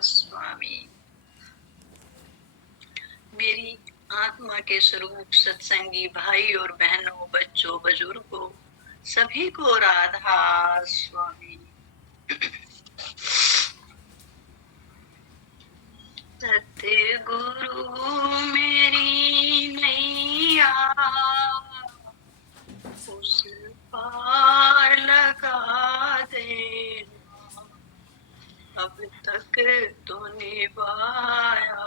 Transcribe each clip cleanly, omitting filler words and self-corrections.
स्वामी। मेरी आत्मा के स्वरूप सत्संगी भाई और बहनों, बच्चों, बुजुर्गों, सभी को राधा स्वामी। सतगुरु मेरी नैया उस पार लगा देना, अब तक तो निभाया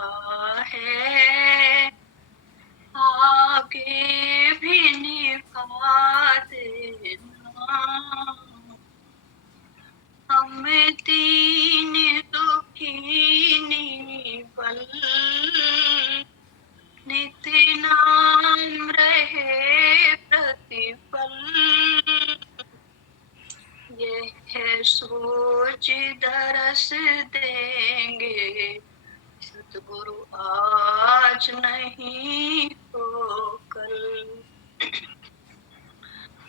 है, आगे भी निभा देना। हम तीन दुखी बल नित्य नाम रहे प्रतिपल, यह सोच दरस देंगे सतगुरु आज नहीं तो कल।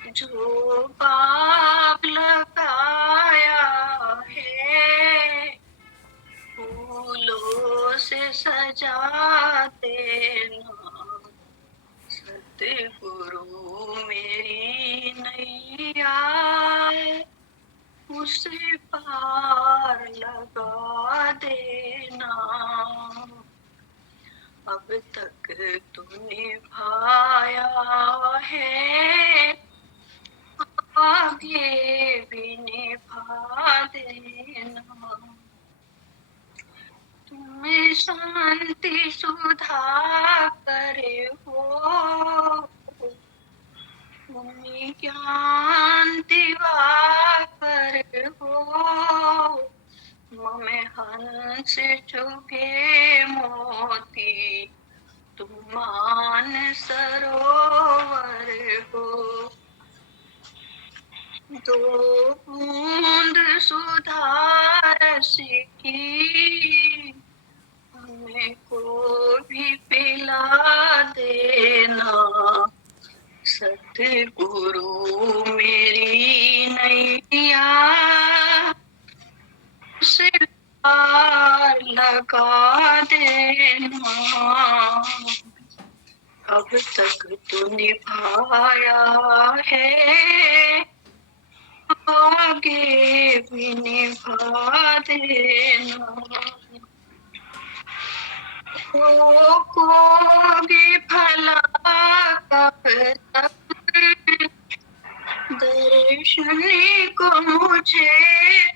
जो पाप लगाया है फूलों से सजा देना, सतगुरु मेरी नैया उसे पार लगा देना, अब तक तो निभाया है, आगे भी निभा देना। तुम्हें शांति सुधा करे हो, तुम्हें ज्ञान दिवाकर हो, मैं हंस चुके मोती तुम मान सरोवर हो। दो बूंद सुधा रस की हमें को भी पिला देना, सतगुरु मेरी नैया उसे पार लगा देना, अब तक तो निभाया है, आगे भी निभा देना। को भी भला कब तक दर्शन को मुझे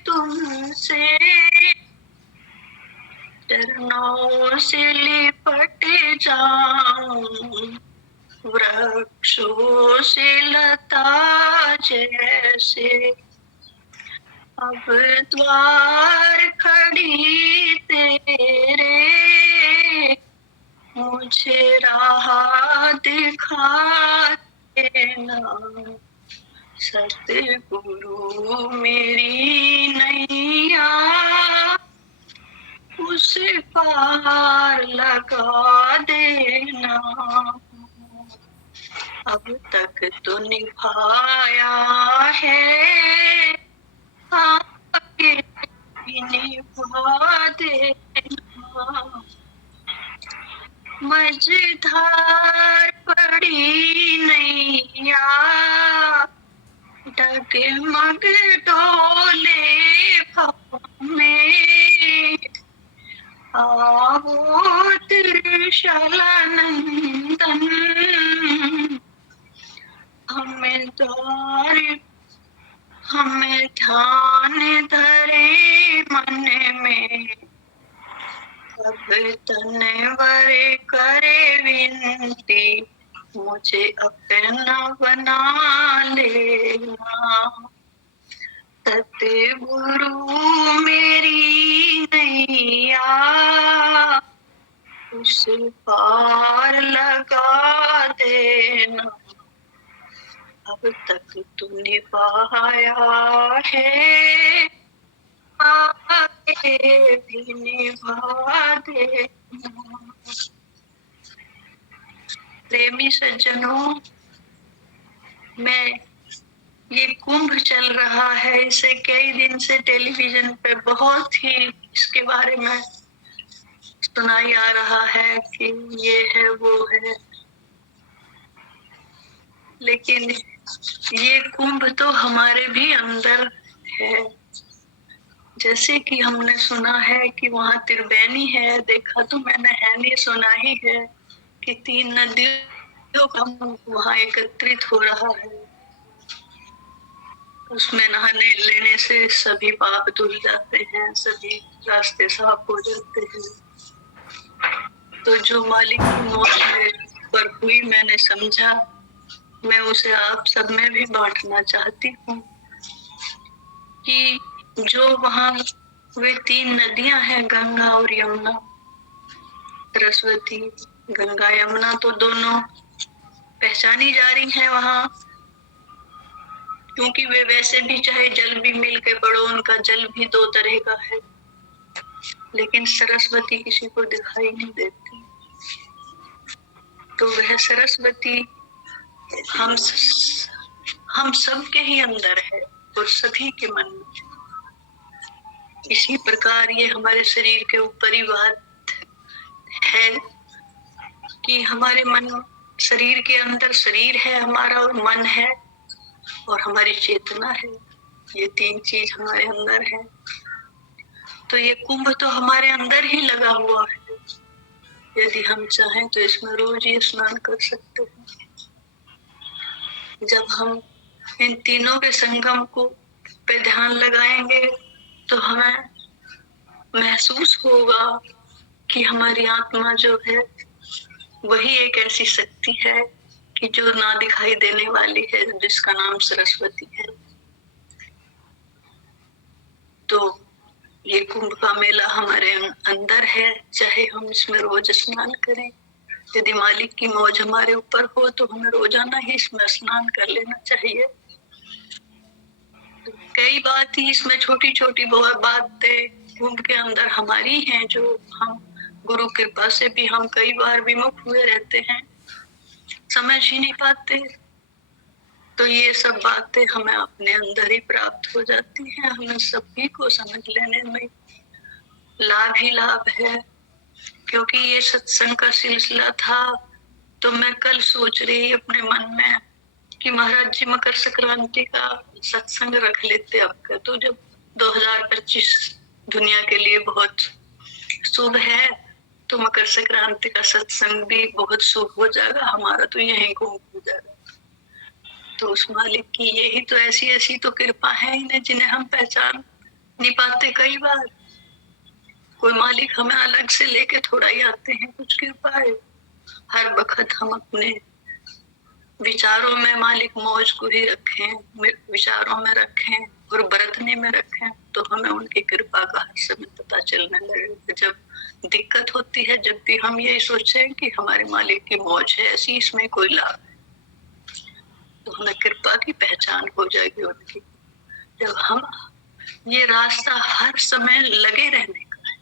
तुमसे, चरणों से लिपट जाऊं वृक्षों से लता जैसे, अब द्वार खड़ी तेरे मुझे राह दिखा देना, सतगुरु मेरी नैया उसे पार लगा देना, अब तक तो निभाया है, आगे भी निभा देना। मझधार पड़ी नैया डगमग डोले भाव में, आओ त्रिशूल नंदन हमें ध्यान धरे मन में, अब तनवर करे विनती मुझे अपना बना लेना, सतगुरु मेरी नैया उस पार लगा देना, अब तक तू निभाया है, आगे भी निभा देना। प्रेमी सज्जनों, मैं ये कुंभ चल रहा है, इसे कई दिन से टेलीविजन पे बहुत ही इसके बारे में सुनाई आ रहा है कि ये है वो है, लेकिन ये कुंभ तो हमारे भी अंदर है। जैसे कि हमने सुना है कि वहाँ त्रिवेणी है, देखा तो मैंने है नहीं, सुना ही है कि 3 नदियों का वहाँ एकत्रित हो रहा है। उसमें नहाने लेने से सभी पाप धुल जाते हैं, सभी रास्ते साफ हो जाते हैं। तो जो मालिक की मौत पर हुई मैंने समझा, मैं उसे आप सब में भी बांटना चाहती हूँ कि जो वहाँ वे 3 नदियां हैं, गंगा और यमुना, सरस्वती। गंगा यमुना तो दोनों पहचानी जा रही हैं वहाँ, क्योंकि वे वैसे भी चाहे जल भी मिल के पड़ो, उनका जल भी 2 तरह का है, लेकिन सरस्वती किसी को दिखाई नहीं देती। तो वह सरस्वती हम सबके ही अंदर है और सभी के मन में। इसी प्रकार ये हमारे शरीर के ऊपर ही बात है कि हमारे मन, शरीर के अंदर शरीर है हमारा, और मन है, और हमारी चेतना है। ये 3 चीज हमारे अंदर है। तो ये कुंभ तो हमारे अंदर ही लगा हुआ है। यदि हम चाहें तो इसमें रोज ही स्नान कर सकते हैं। जब हम इन तीनों के संगम को पे ध्यान लगाएंगे तो हमें महसूस होगा कि हमारी आत्मा जो है वही एक ऐसी शक्ति है कि जो ना दिखाई देने वाली है, जिसका नाम सरस्वती है। तो ये कुंभ का मेला हमारे अंदर है, चाहे हम इसमें रोज स्नान करें। यदि मालिक की मौज हमारे ऊपर हो तो हमें रोजाना ही इसमें स्नान कर लेना चाहिए। कई बात ही इसमें छोटी छोटी बहुत बातें कुंभ के अंदर हमारी हैं, जो हम गुरु कृपा से भी हम कई बार विमुख हुए रहते हैं, समझ ही नहीं पाते। तो ये सब बातें हमें अपने अंदर ही प्राप्त हो जाती हैं। हमें सभी को समझ लेने में लाभ ही लाभ है, क्योंकि ये सत्संग का सिलसिला था। तो मैं कल सोच रही अपने मन में कि महाराज जी मकर संक्रांति का सत्संग रख लेते अब का, तो जब 2025 दुनिया के लिए बहुत शुभ है, तो मकर संक्रांति का सत्संग भी बहुत शुभ हो जाएगा हमारा, तो यहीं गुम हो जाएगा। तो उस मालिक की यही तो ऐसी ऐसी तो कृपा है इन्हें, जिन्हें हम पहचान नहीं पाते। कई बार कोई मालिक हमें अलग से लेके थोड़ा ही आते हैं, कुछ कृपा है। हर वक्त हम अपने विचारों में मालिक मौज को ही रखें, विचारों में रखें और बरतने में रखें, तो हमें उनकी कृपा का हर समय पता चलने लगेगा। जब दिक्कत होती है, जब भी हम यही सोचें कि हमारे मालिक की मौज है ऐसी, इसमें कोई लाभ है, तो हमें कृपा की पहचान हो जाएगी उनकी। जब हम ये रास्ता हर समय लगे रहने का है,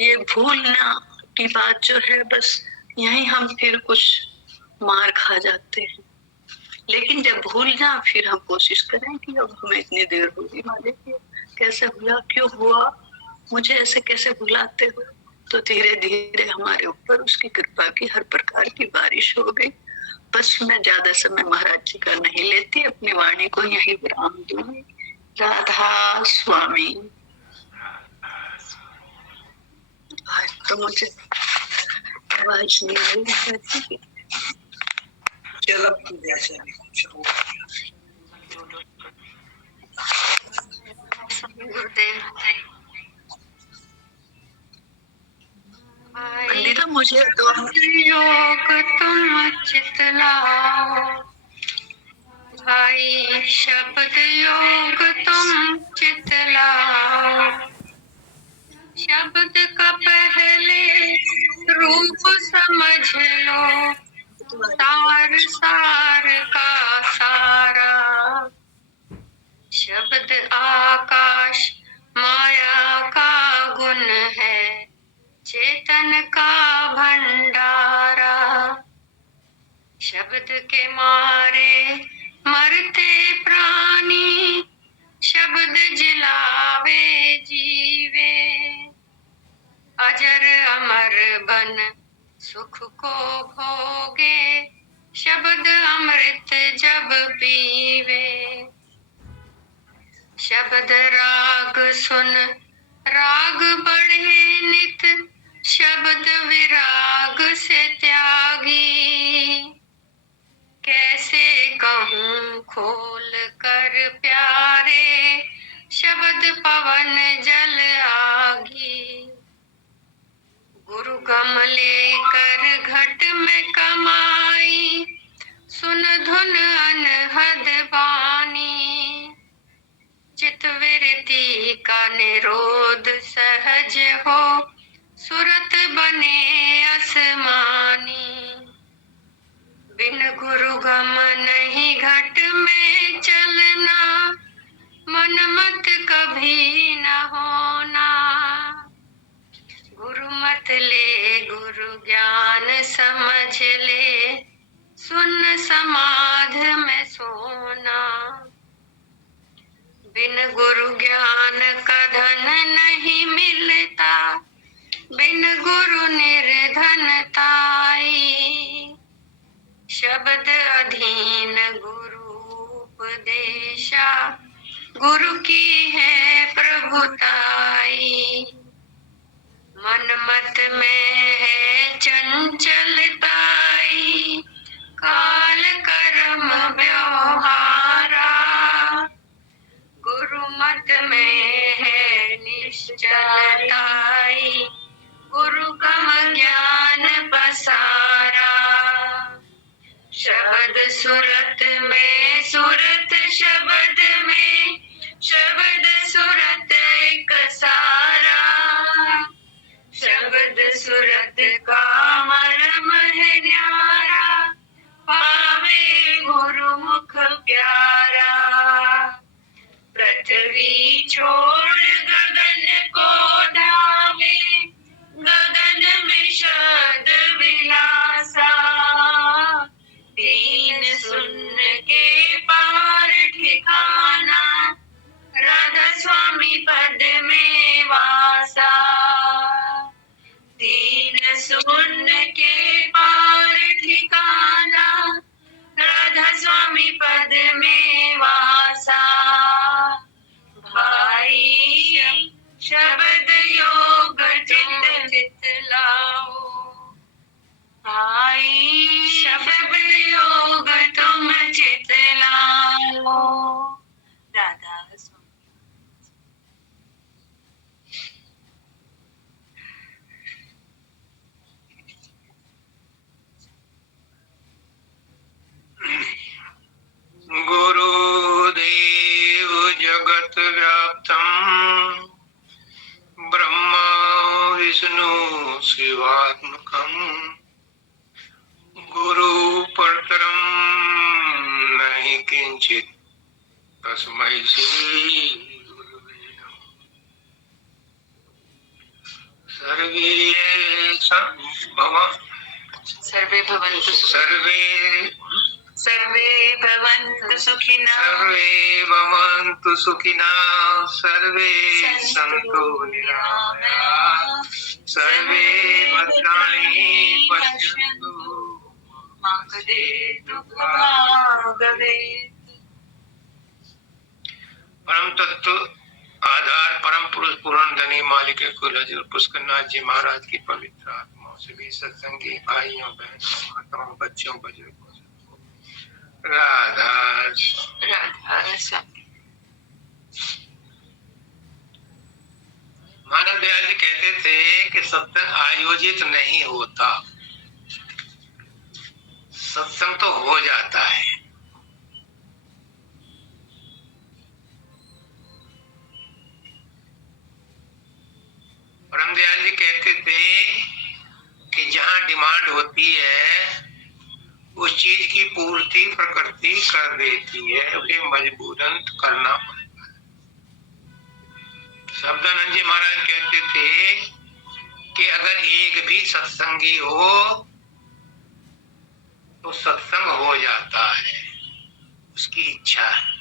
ये भूलना की बात जो है, बस यही हम फिर कुछ मार खा जाते हैं। लेकिन जब भूल जा, फिर हम कोशिश करें कि अब हमें इतनी देर होगी, मालिक कैसे हुआ, क्यों हुआ, मुझे ऐसे कैसे भुलाते हो। तो धीरे धीरे हमारे ऊपर उसकी कृपा की हर प्रकार की बारिश हो गई। बस मैं ज्यादा समय महाराज जी का नहीं लेती, अपनी वाणी को यही विराम दूंगी। राधा स्वामी। आज तो मुझे आवाज नहीं आ रही, जैसे भी कुछ हो। पंडिता मुझे तो योग तुम चितलाओ भाई, शब्द योग तुम चितलाओ। शब्द का पहले रूप समझ लो, सार सार का सारा। शब्द आकाश माया का गुण है, चेतन का भंडारा। शब्द के मारे मरते प्राणी, शब्द जिलावे जीवे। मन सुख को भोगे, शब्द अमृत जब पीवे। शब्द राग सुन राग बढ़े नित, शब्द विराग से त्यागी। कैसे कहूँ खोल कर प्यारे, शब्द पवन जल आगी। गुरु गम लेकर घट में कमाई, सुन धुन अनहद बानी। चित विरति का निरोध सहज हो, सुरत बने असमानी। बिन गुरु गम नहीं घट में चलना, मन मत कभी न होना। गुरु मत ले गुरु ज्ञान समझ ले, सुन समाध में सोना। बिन गुरु ज्ञान का धन नहीं मिलता, बिन गुरु निर्धनताई। शब्द अधीन गुरु उपदेशा, गुरु की है प्रभुताई। मन मत में है चंचलताई, काल कर्म व्यवहारा। गुरु मत में है निश्चलताई, गुरु कम ज्ञान पसारा। शब्द सुरत में सुरत शब्द में, शब्द सुरत एक सारा। शब्द सुरत का मर्म है न्यारा, पावे गुरु मुख प्यारा। पृथ्वी छोड़ गगन को धावे, गगन में शब्द विलासा। दीन सुन के पार ठिकाना, राधा स्वामी पद में वासा। दीन सुन के पार ठिकाना, राधा स्वामी पद में वासा। भाई शब्द योग चित लाओ, भाई शब्द योग तुम चित लाओ। राधा गुरुदेव जगत व्याप्तम् ब्रह्म विष्णु शिवात्मकम्, गुरु परतरम् नहीं किंचित्, तस्मै श्री गुरुवे नमः। सर्वे भवन्तु सुखिनः, सर्वे सन्तु निरामयाः, सर्वे भद्राणि पश्यन्तु, मा कश्चित् दुःखभाग् भवेत्। परम तत्व आधार परम पुरुष पूर्ण धनी मालिक कुल हजूर पुष्करनाथ जी महाराज की पवित्र आत्माओं से भी सत्संगी भाइयों बहनों माताओं बच्चों बुजुर्गों राधा राधा। मानव दयाल जी कहते थे कि सत्संग आयोजित नहीं होता, सत्संग तो हो जाता है। परम दयाल जी कहते थे कि जहाँ डिमांड होती है उस चीज की पूर्ति प्रकृति कर देती है, उसे मजबूरन करना पड़ता है। शब्दानंद जी महाराज कहते थे कि अगर एक भी सत्संगी हो तो सत्संग हो जाता है, उसकी इच्छा है।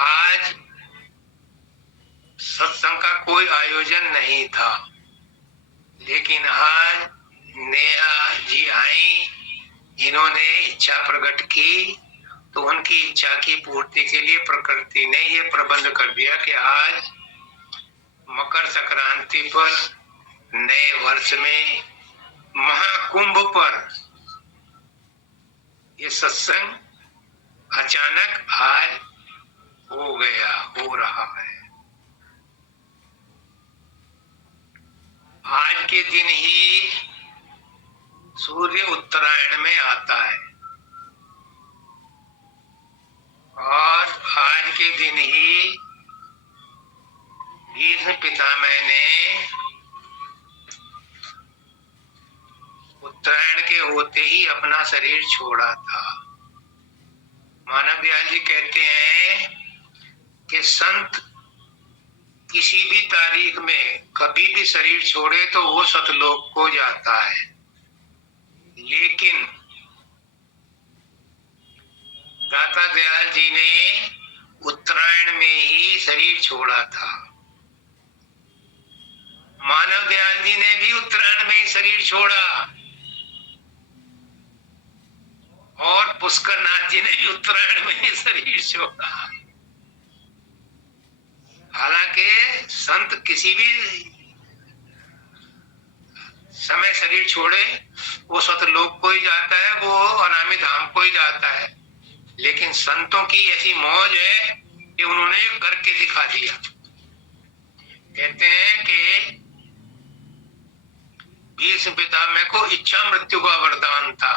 आज सत्संग का कोई आयोजन नहीं था, लेकिन आज नेहा जी आई, इन्होंने इच्छा प्रकट की, तो उनकी इच्छा की पूर्ति के लिए प्रकृति ने ये प्रबंध कर दिया कि आज मकर संक्रांति पर, नए वर्ष में, महाकुंभ पर ये सत्संग अचानक आज हो गया, हो रहा है। आज के दिन ही सूर्य उत्तरायण में आता है और आज के दिन ही भीष्म पितामह ने उत्तरायण के होते ही अपना शरीर छोड़ा था। मानव दयाल जी कहते हैं कि संत किसी भी तारीख में कभी भी शरीर छोड़े तो वो सतलोक को जाता है, लेकिन दाता दयाल जी ने उत्तरायण में ही शरीर छोड़ा था। मानव दयाल जी ने भी उत्तरायण में ही शरीर छोड़ा और पुष्कर नाथ जी ने भी उत्तरायण में ही शरीर छोड़ा। हालांकि संत किसी भी समय शरीर छोड़े वो सतलोक को ही जाता है, वो अनामी धाम को ही जाता है, लेकिन संतों की ऐसी मौज है कि उन्होंने करके दिखा दिया। कहते हैं कि भीष्म पितामह को इच्छा मृत्यु का वरदान था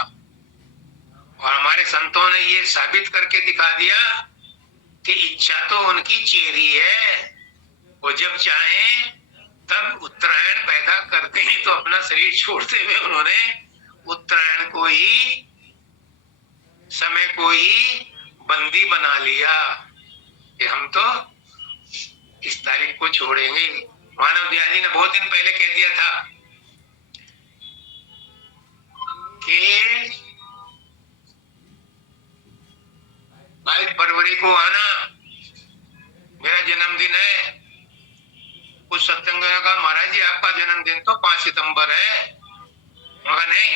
और हमारे संतों ने ये साबित करके दिखा दिया कि इच्छा तो उनकी चेरी है, वो जब चाहे तब उत्तरायण पैदा करते हैं। तो अपना शरीर छोड़ते हुए उन्होंने उत्तरायण को ही, समय को ही बंदी बना लिया कि हम तो इस तारीख को छोड़ेंगे। मानव दयाल जी ने बहुत दिन पहले कह दिया था कि 22 फरवरी को आना, मेरा जन्मदिन है। कुछ सत्संग ने कहा महाराज जी आपका जन्मदिन तो 5 सितंबर है। मगर नहीं,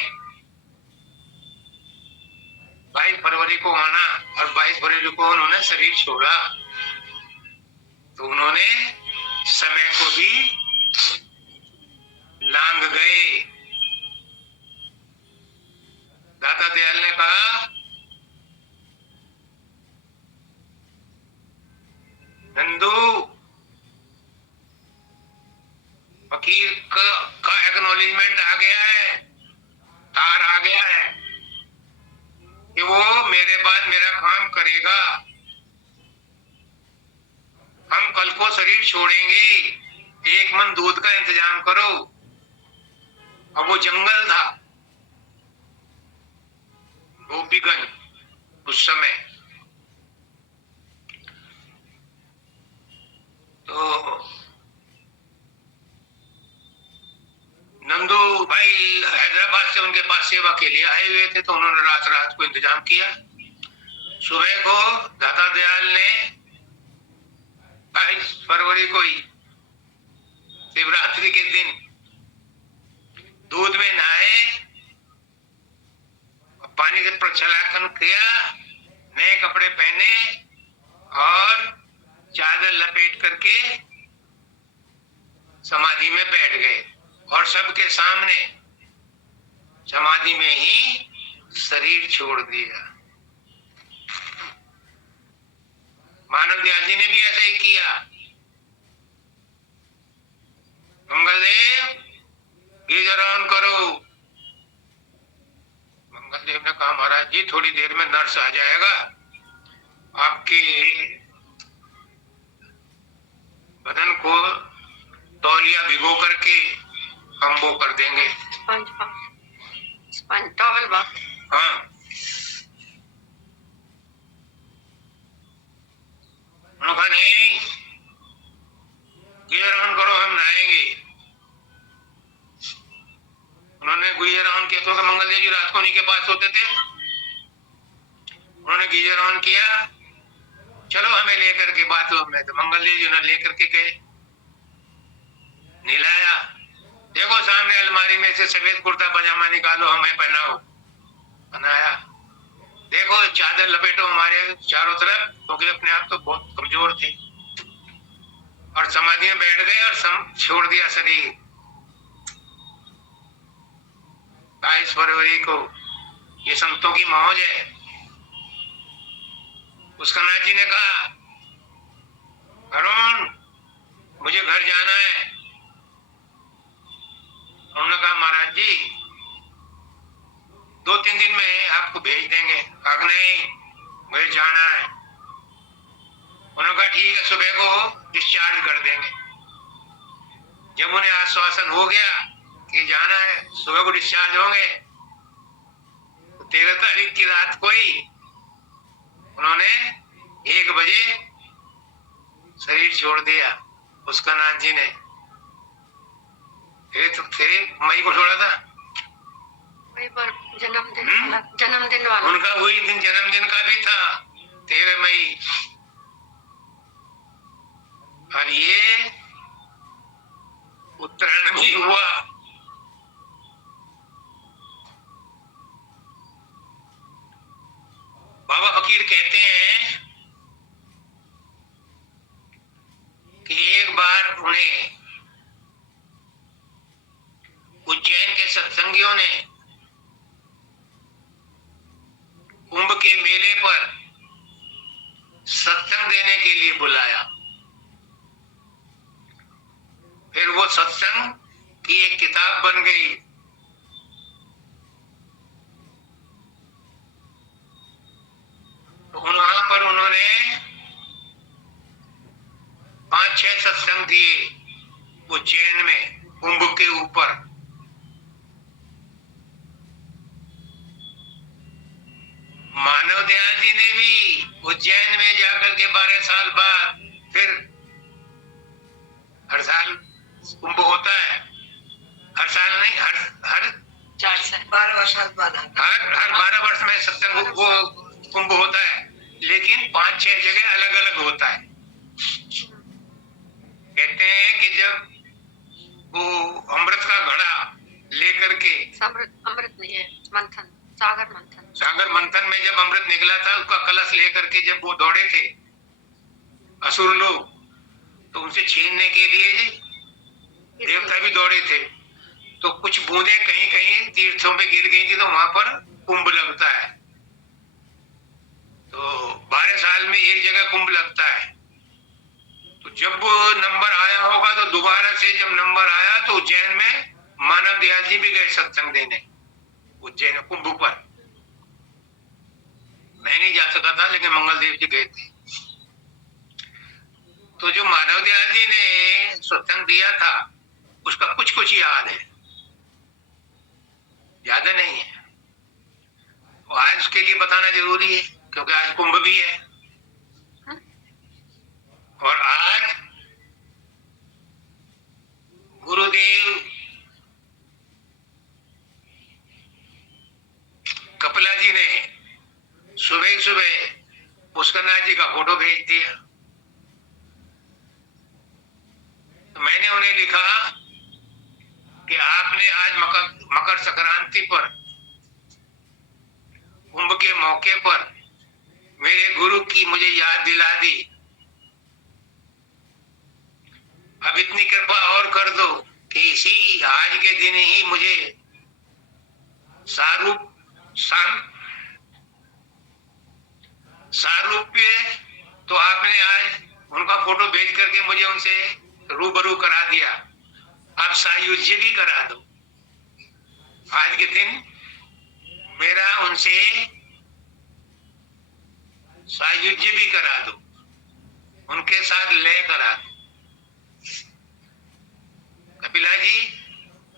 22 फरवरी को आना, और 22 फरवरी को उन्होंने शरीर छोड़ा। तो उन्होंने समय को भी लांग गए। दाता दयाल ने कहा नंदू, फकीर का एक्नॉलेजमेंट आ गया है, तार आ गया है कि वो मेरे बाद मेरा काम करेगा। हम कल को शरीर छोड़ेंगे, एक मन दूध का इंतजाम करो। और वो जंगल था गोपीगंज उस समय। तो नंदू भाई हैदराबाद से उनके पास सेवा के लिए आए हुए थे, तो उन्होंने रात को इंतजाम किया। सुबह को दाता दयाल ने 22 फरवरी को ही शिवरात्रि के दिन दूध में नहाए, पानी से प्रक्षालन किया, नए कपड़े पहने और चादर लपेट करके समाधि में बैठ गए और सबके सामने समाधि में ही शरीर छोड़ दिया। मानव दयाल जी ने भी ऐसा ही किया। मंगलदेव गीजर ऑन करो। मंगलदेव ने कहा महाराज जी थोड़ी देर में नर्स आ जाएगा, आपके बदन को तौलिया भिगो करके हम वो कर देंगे। टॉवल बा। हाँ, उन्होंने नहीं, गीजर ऑन करो, हम नहाएंगे। उन्होंने गीजर ऑन किया, तो मंगलदेव जी रात को उन्हीं के पास होते थे। उन्होंने गीजर ऑन किया, चलो हमें लेकर के बाथरूम में। तो मंगलदेव जी ने लेकर के गए, नहलाया। देखो सामने अलमारी में से सफेद कुर्ता पजामा निकालो, हमें पहनाओ, बनाया। देखो चादर लपेटो हमारे चारों तरफ, क्योंकि अपने आप तो बहुत कमजोर थे और समाधि में बैठ गए और छोड़ दिया शरीर। 22 फरवरी को ये संतों की मौज है। उसका नाथ जी ने कहा, अरुण मुझे घर जाना है। उन्होंने कहा महाराज जी 2-3 दिन में आपको भेज देंगे। कहा नहीं मुझे जाना है। उन्होंने कहा ठीक है, सुबह को डिस्चार्ज कर देंगे। जब उन्हें आश्वासन हो गया कि जाना है, सुबह को डिस्चार्ज होंगे, तो 13 तारीख की रात को ही उन्होंने 1 बजे शरीर छोड़ दिया। उसका नाथ जी ने तेरे मई को छोड़ा था, वही पर जन्मदिन वाला उनका वही दिन जन्मदिन का भी था, 13 मई। और ये उत्तरायण भी हुआ। बाबा फकीर कहते हैं कि एक बार उन्हें उज्जैन के सत्संगियों ने कुंभ के मेले पर सत्संग देने के लिए बुलाया। फिर वो सत्संग की एक किताब बन गई। तो वहां पर उन्होंने 5-6 सत्संग दिए उज्जैन में कुंभ के ऊपर। मानव दयाल जी ने भी उज्जैन में जाकर के 12 साल बाद फिर, हर साल कुंभ होता है, हर साल नहीं, हर 4 साल 12 साल बाद हर 12 वर्ष में सत्संग वो कुंभ होता है, लेकिन 5-6 जगह अलग अलग होता है। कहते हैं कि जब वो अमृत का घड़ा लेकर के, अमृत नहीं है, मंथन, सागर मंथन में जब अमृत निकला था, उसका कलश लेकर के जब वो दौड़े थे असुर लोग, तो उनसे छीनने के लिए देवता भी दौड़े थे। तो कुछ बूंदें कहीं कहीं तीर्थों पे गिर गई थी, तो वहां पर कुंभ लगता है। तो 12 साल में एक जगह कुंभ लगता है। तो जब वो नंबर आया होगा, तो दोबारा से जब नंबर आया, तो उज्जैन में मानव दयाल जी भी गए सत्संग देने, उज्जैन कुंभ पर। मैं नहीं जा सका था, लेकिन मंगल देव जी गए थे। तो जो मानव दयाल जी ने सत्संग दिया था, उसका कुछ कुछ याद है, ज्यादा नहीं है। और आज उसके लिए बताना जरूरी है, क्योंकि आज कुंभ भी है। और आज गुरुदेव कपिला जी ने सुबह सुबह पुष्करनाथ जी का फोटो भेज दिया। तो मैंने उन्हें लिखा कि आपने आज मकर संक्रांति पर, कुंभ के मौके पर मेरे गुरु की मुझे याद दिला दी। अब इतनी कृपा और कर दो कि इसी आज के दिन ही मुझे सारूप्य, तो आपने आज उनका फोटो भेज करके मुझे उनसे रूबरू करा दिया। अब सायुज्य भी करा दो। आज के दिन मेरा उनसे सायुज्य भी करा दो, उनके साथ लय करा दो। कपिला जी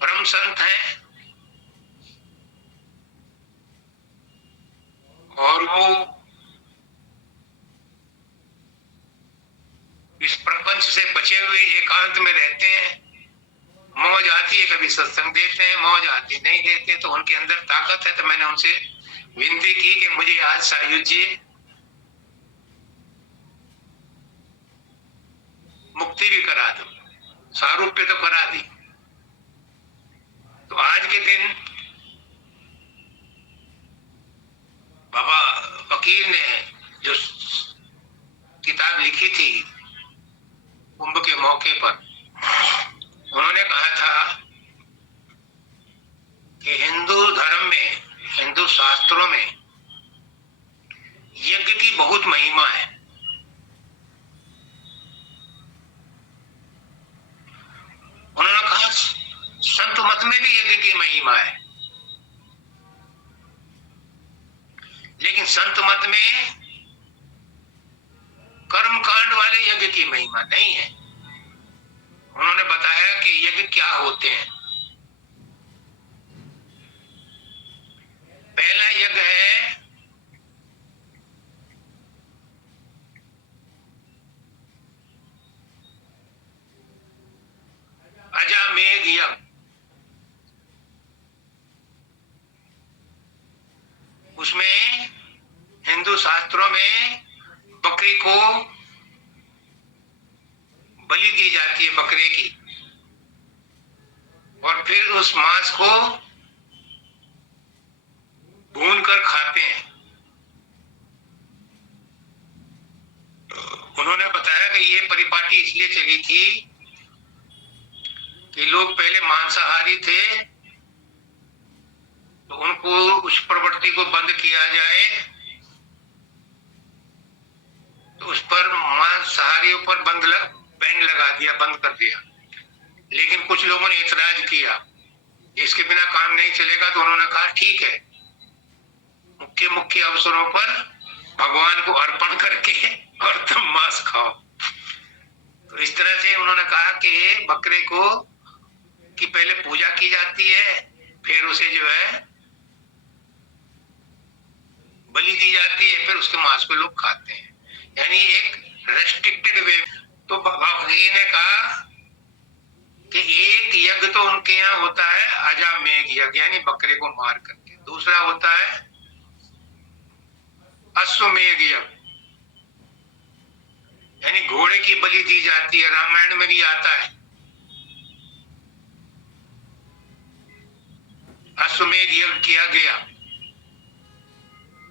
परम संत हैं, और वो इस प्रपंच से बचे हुए एकांत में रहते हैं। मौज आती है कभी सत्संग देते हैं, मौज आती नहीं देते, तो उनके अंदर ताकत है। तो मैंने उनसे विनती की कि मुझे आज सायुज्य मुक्ति भी करा दो, सारूप्य तो करा दी। तो आज के दिन बाबा फकीर ने जो किताब लिखी थी कुंभ के मौके पर, उन्होंने कहा था कि हिंदू धर्म में, हिंदू शास्त्रों में यज्ञ की बहुत महिमा है। उन्होंने कहा संत मत में भी यज्ञ की महिमा है, लेकिन संत मत में कर्मकांड वाले यज्ञ की महिमा नहीं है। उन्होंने बताया कि यज्ञ क्या होते हैं। पहला यज्ञ है अजामेघ यज्ञ। उसमें हिंदू शास्त्रों में बकरी को बलि दी जाती है, बकरे की, और फिर उस मांस को भून कर खाते हैं। उन्होंने बताया कि ये परिपाटी इसलिए चली थी कि लोग पहले मांसाहारी थे, तो उनको उस प्रवृत्ति को बंद किया जाए, तो उस पर मांसाहारियों पर बैन लगा दिया, बंद कर दिया। लेकिन कुछ लोगों ने इतराज किया, इसके बिना काम नहीं चलेगा। तो उन्होंने कहा ठीक है, मुख्य मुख्य अवसरों पर भगवान को अर्पण करके और तुम मांस खाओ। तो इस तरह से उन्होंने कहा कि बकरे को की पहले पूजा की जाती है, फिर उसे जो है बलि दी जाती है, फिर उसके मांस को लोग खाते हैं, यानी एक रेस्ट्रिक्टेड वे। तो भगवान ने कहा कि एक यज्ञ तो उनके यहाँ होता है अजामेघ यज्ञ, यानी बकरे को मार करके। दूसरा होता है अश्वमेघ यज्ञ, यानी घोड़े की बलि दी जाती है, रामायण में भी आता है। अश्वमेघ यज्ञ किया गया,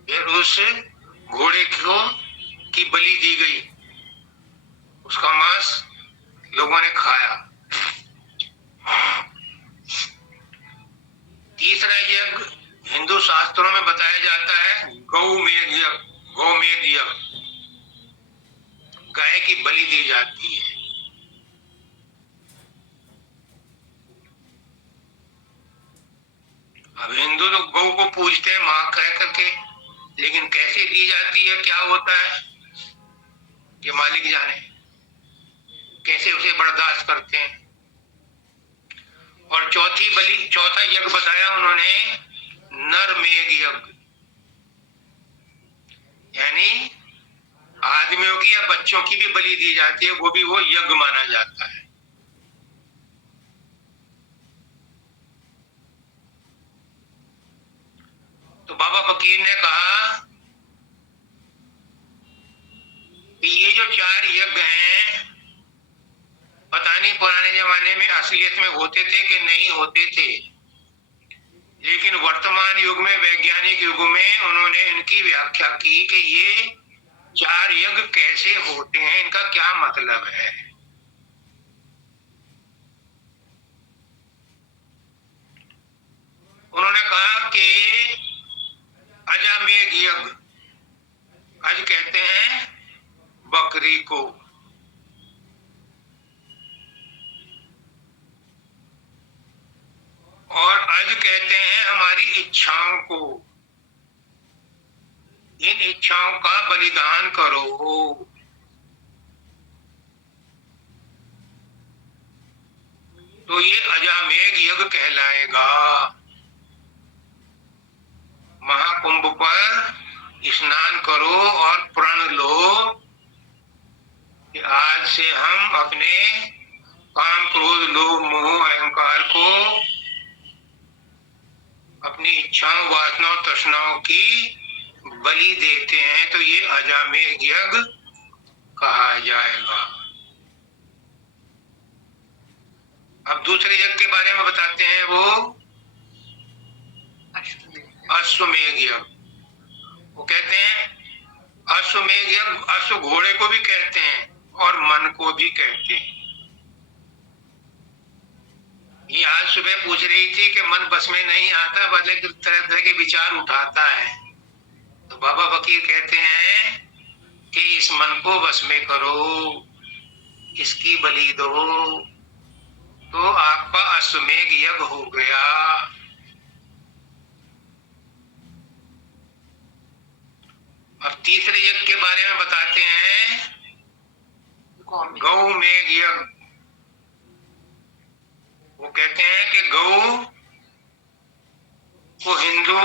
फिर उस घोड़े को की बलि दी गई, उसका मांस लोगों ने खाया। तीसरा यज्ञ हिंदू शास्त्रों में बताया जाता है गौमेध यज्ञ। गौमेध यज्ञ, गाय की बलि दी जाती है। अब हिंदू लोग गौ को पूजते हैं मां कह करके, लेकिन कैसे दी जाती है, क्या होता है, ये मालिक जाने, कैसे उसे बर्दाश्त करते हैं। और चौथा यज्ञ बताया उन्होंने नरमेघ यज्ञ, यानी आदमियों की या बच्चों की भी बलि दी जाती है, वो भी वो यज्ञ माना जाता है। तो बाबा फकीर ने कहा कि ये जो 4 यज्ञ हैं, पता नहीं पुराने जमाने में असलियत में होते थे कि नहीं होते थे, लेकिन वर्तमान युग में, वैज्ञानिक युग में, उन्होंने इनकी व्याख्या की कि ये 4 यज्ञ कैसे होते हैं, इनका क्या मतलब है। उन्होंने कहा कि अजामेघ यज्ञ, अज कहते हैं बकरी को, और अज कहते हैं हमारी इच्छाओं को। इन इच्छाओं का बलिदान करो। तो ये अजामेघ यज्ञ कहलाएगा। महाकुंभ पर स्नान करो और प्रण लो कि आज से हम अपने काम, क्रोध, लोभ, मोह, अहंकार को, अपनी इच्छाओं, वासनाओं, तृष्णाओं की बलि देते हैं। तो ये अजामेघ यज्ञ कहा जाएगा। अब दूसरे यज्ञ के बारे में बताते हैं। वो अश्वमेध यज्ञ। वो कहते हैं अश्वमेध यज्ञ, अश्व घोड़े को भी कहते हैं और मन को भी कहते हैं। ये आज सुबह पूछ रही थी कि मन बस में नहीं आता, बदले तरह तरह के विचार उठाता है। तो बाबा फकीर कहते हैं कि इस मन को बस में करो, इसकी बलि दो, तो आपका अश्वमेध यज्ञ हो गया। अब तीसरे यज्ञ के बारे में बताते हैं, गौमेध यज्ञ। वो कहते हैं कि गौ को हिंदू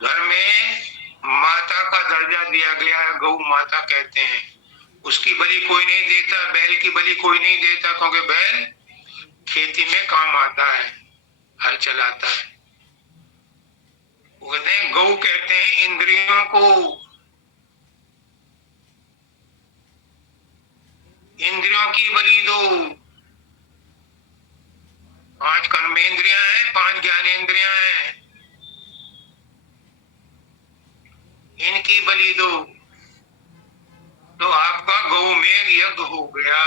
धर्म में माता का दर्जा दिया गया है, गौ माता कहते हैं। उसकी बलि कोई नहीं देता, बैल की बलि कोई नहीं देता, क्योंकि बैल खेती में काम आता है, हल चलाता है। वो कहते हैं गौ कहते हैं इंद्रियों को, इंद्रियों की बलि दो। 5 कर्मेंद्रियां हैं, 5 ज्ञानेंद्रियां हैं, इनकी बलि दो, तो आपका गौमेध यज्ञ हो गया।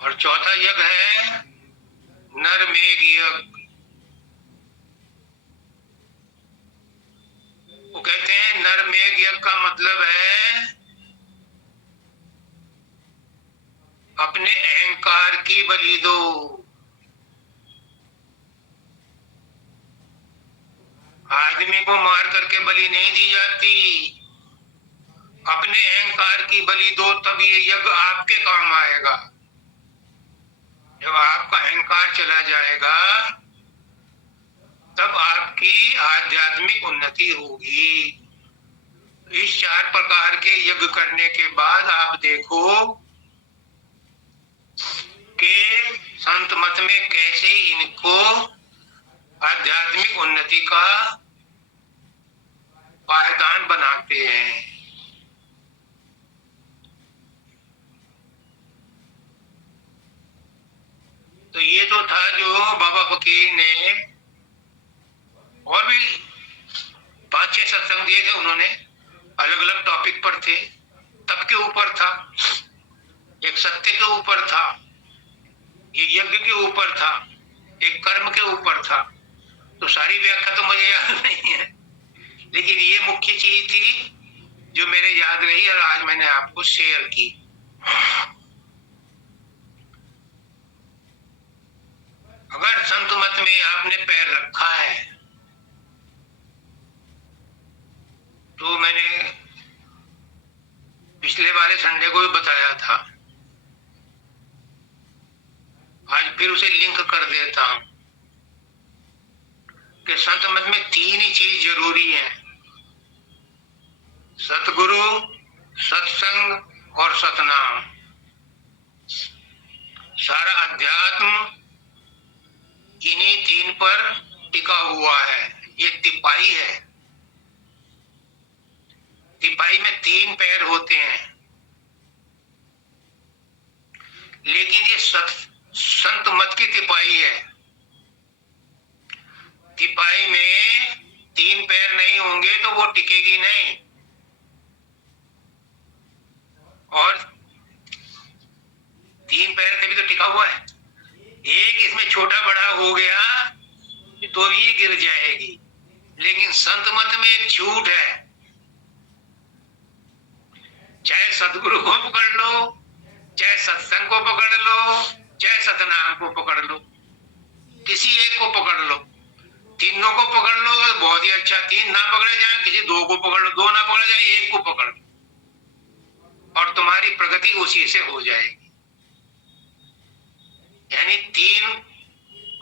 और चौथा यज्ञ है नरमेध यज्ञ। वो कहते हैं नरमेध यज्ञ का मतलब है अपने अहंकार की बलि दो। आदमी को मार करके बलि नहीं दी जाती, अपने अहंकार की बलि दो, तब ये यज्ञ आपके काम आएगा। जब आपका अहंकार चला जाएगा तब आपकी आध्यात्मिक उन्नति होगी। इस 4 प्रकार के यज्ञ करने के बाद आप देखो कि संत मत में कैसे इनको आध्यात्मिक उन्नति का पायदान बनाते हैं। तो ये तो था जो बाबा फकीर ने, और भी 5-6 सत्संग दिए थे उन्होंने, अलग अलग टॉपिक पर थे। तप के ऊपर था, एक सत्य के ऊपर था, ये यज्ञ के ऊपर था, एक कर्म के ऊपर था। तो सारी व्याख्या तो मुझे याद नहीं है, लेकिन ये मुख्य चीज थी जो मेरे याद रही और आज मैंने आपको शेयर की। अगर संत मत में आपने पैर रखा है तो मैंने पिछले वाले संडे को भी बताया था, आज फिर उसे लिंक कर देता हूं कि संत मत में 3 ही चीज जरूरी है, सतगुरु, सत्संग और सतनाम। सारा अध्यात्म इन्हीं 3 पर टिका हुआ है। ये तिपाही है, तिपाही में 3 पैर होते हैं, लेकिन ये संत मत की तिपाही है। तिपाही में 3 पैर नहीं होंगे तो वो टिकेगी नहीं, और 3 पैर तभी तो टिका हुआ है। एक इसमें छोटा बड़ा हो गया तो ये गिर जाएगी। लेकिन संत मत में एक छूट है, चाहे सतगुरु को पकड़ लो, चाहे सत्संग को पकड़ लो, चाहे सतनाम को पकड़ लो, किसी एक को पकड़ लो। तीनों को पकड़ लो बहुत ही अच्छा, 3 ना पकड़े जाए किसी 2 को पकड़ लो, 2 ना पकड़े जाए 1 को पकड़ लो, और तुम्हारी प्रगति उसी से हो जाएगी। यानी 3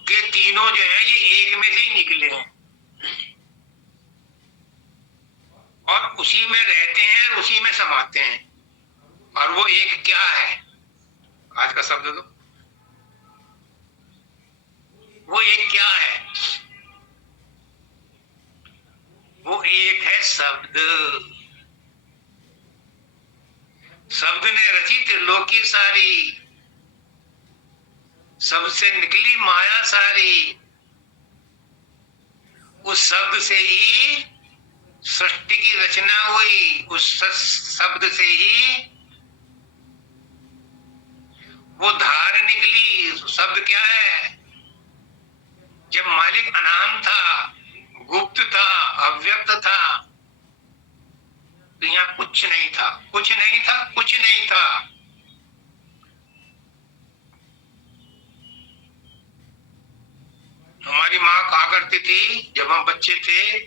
के तीनों जो है ये एक में से ही निकले हैं और उसी में रहते हैं और उसी में समाते हैं। और वो एक क्या है, आज का शब्द दो, वो एक क्या है? वो एक है शब्द। शब्द ने रची त्रिलोकी सारी, सबसे निकली माया सारी, उस शब्द से ही सृष्टि की रचना हुई, उस शब्द से ही वो धार निकली। शब्द क्या है? जब मालिक अनाम था, गुप्त था, अव्यक्त था, तो यहाँ कुछ नहीं था, कुछ नहीं था, कुछ नहीं था। हमारी माँ कहा करती थी जब हम बच्चे थे,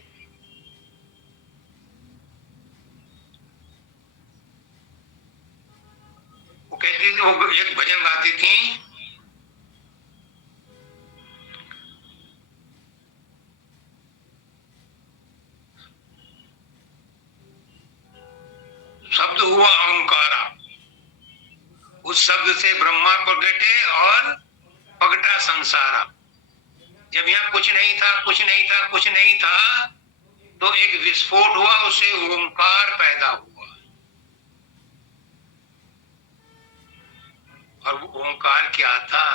वो कहती थी, वो एक भजन गाती थी, शब्द हुआ ओंकारा, उस शब्द से ब्रह्मा प्रगटे और प्रगटा संसारा। जब यहाँ कुछ नहीं था, कुछ नहीं था, कुछ नहीं था, तो एक विस्फोट हुआ, उससे ओंकार पैदा हुआ। और वो ओंकार क्या था?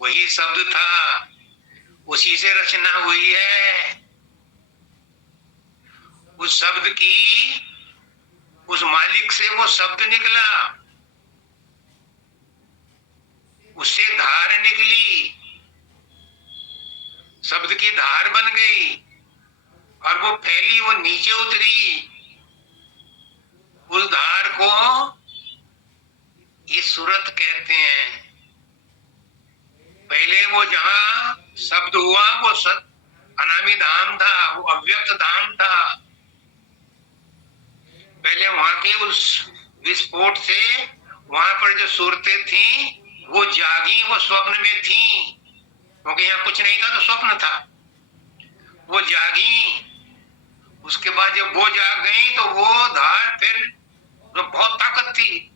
वही शब्द था, उसी से रचना हुई है। उस शब्द की, उस मालिक से वो शब्द निकला, उससे धार निकली, शब्द की धार बन गई और वो फैली, वो नीचे उतरी। उस धार को ये सूरत कहते हैं। पहले वो जहां शब्द हुआ वो अनामी धाम था, वो अव्यक्त धाम था। पहले वहां के उस विस्फोट से वहां पर जो सूरतें थी वो जागी, वो स्वप्न में थी, क्योंकि यहाँ कुछ नहीं था तो स्वप्न था। वो जागी, उसके बाद जब वो जाग गई तो वो धार फिर जो बहुत ताकत थी।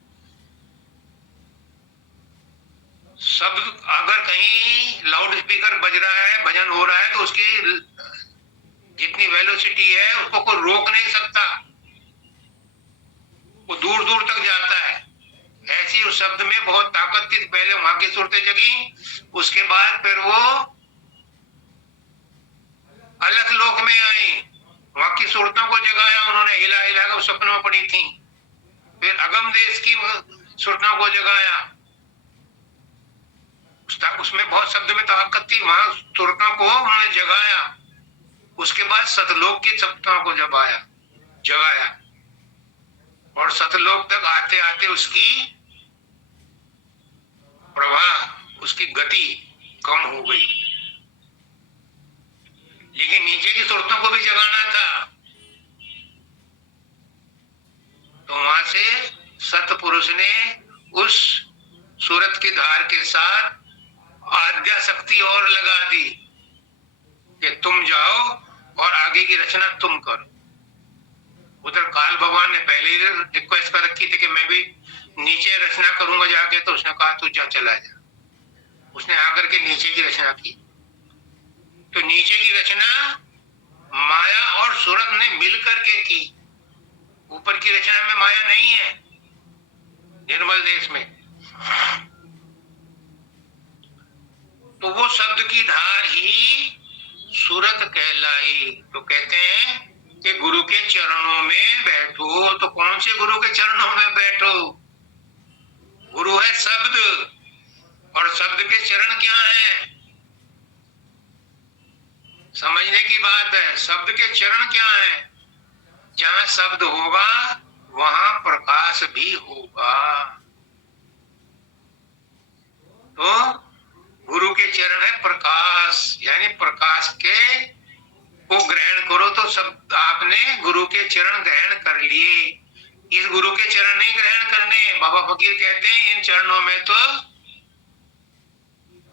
शब्द अगर कहीं लाउड स्पीकर बज रहा है, भजन हो रहा है, तो उसकी जितनी वेलोसिटी है उसको कोई रोक नहीं सकता, वो दूर दूर तक जाता है। ऐसी उस शब्द में बहुत ताकत थी। पहले वहां की सूरतें जगी, उसके बाद फिर वो अलग लोक में आई, वहां की सूरतों को जगाया उन्होंने, हिला हिला कर स्वप्न में पड़ी थी। फिर अगम देश की सूरतों को जगाया, उसमें बहुत शब्द में ताकत थी, वहां सूरतों को उन्होंने जगाया। उसके बाद सतलोक की शब्दों को जगाया और सतलोक तक आते आते उसकी प्रवाह, उसकी गति कम हो गई। लेकिन नीचे की सूरतों को भी जगाना था, तो वहां से सतपुरुष ने उस सूरत की धार के साथ आद्या शक्ति और लगा दी कि तुम जाओ और आगे की रचना तुम करो। उधर काल भगवान ने पहले ही रिक्वेस्ट कर रखी थी कि मैं भी नीचे रचना करूंगा जाके, तो उसने कहा तू जा, चला जा। उसने आकर के नीचे की रचना की। तो नीचे की रचना माया और सूरत ने मिलकर के की। ऊपर की रचना में माया नहीं है, निर्मल देश में। तो वो शब्द की धार ही सूरत कहलाई। तो कहते हैं कि गुरु के चरणों में बैठो, तो कौन से गुरु के चरणों में बैठो? गुरु है शब्द, और शब्द के चरण क्या है? समझने की बात है। शब्द के चरण क्या है? जहां शब्द होगा वहां प्रकाश भी होगा। तो गुरु के चरण है प्रकाश, यानी प्रकाश के को ग्रहण करो। तो सब आपने गुरु के चरण ग्रहण कर लिए। इस गुरु के चरण नहीं ग्रहण करने। बाबा फकीर कहते हैं इन चरणों में तो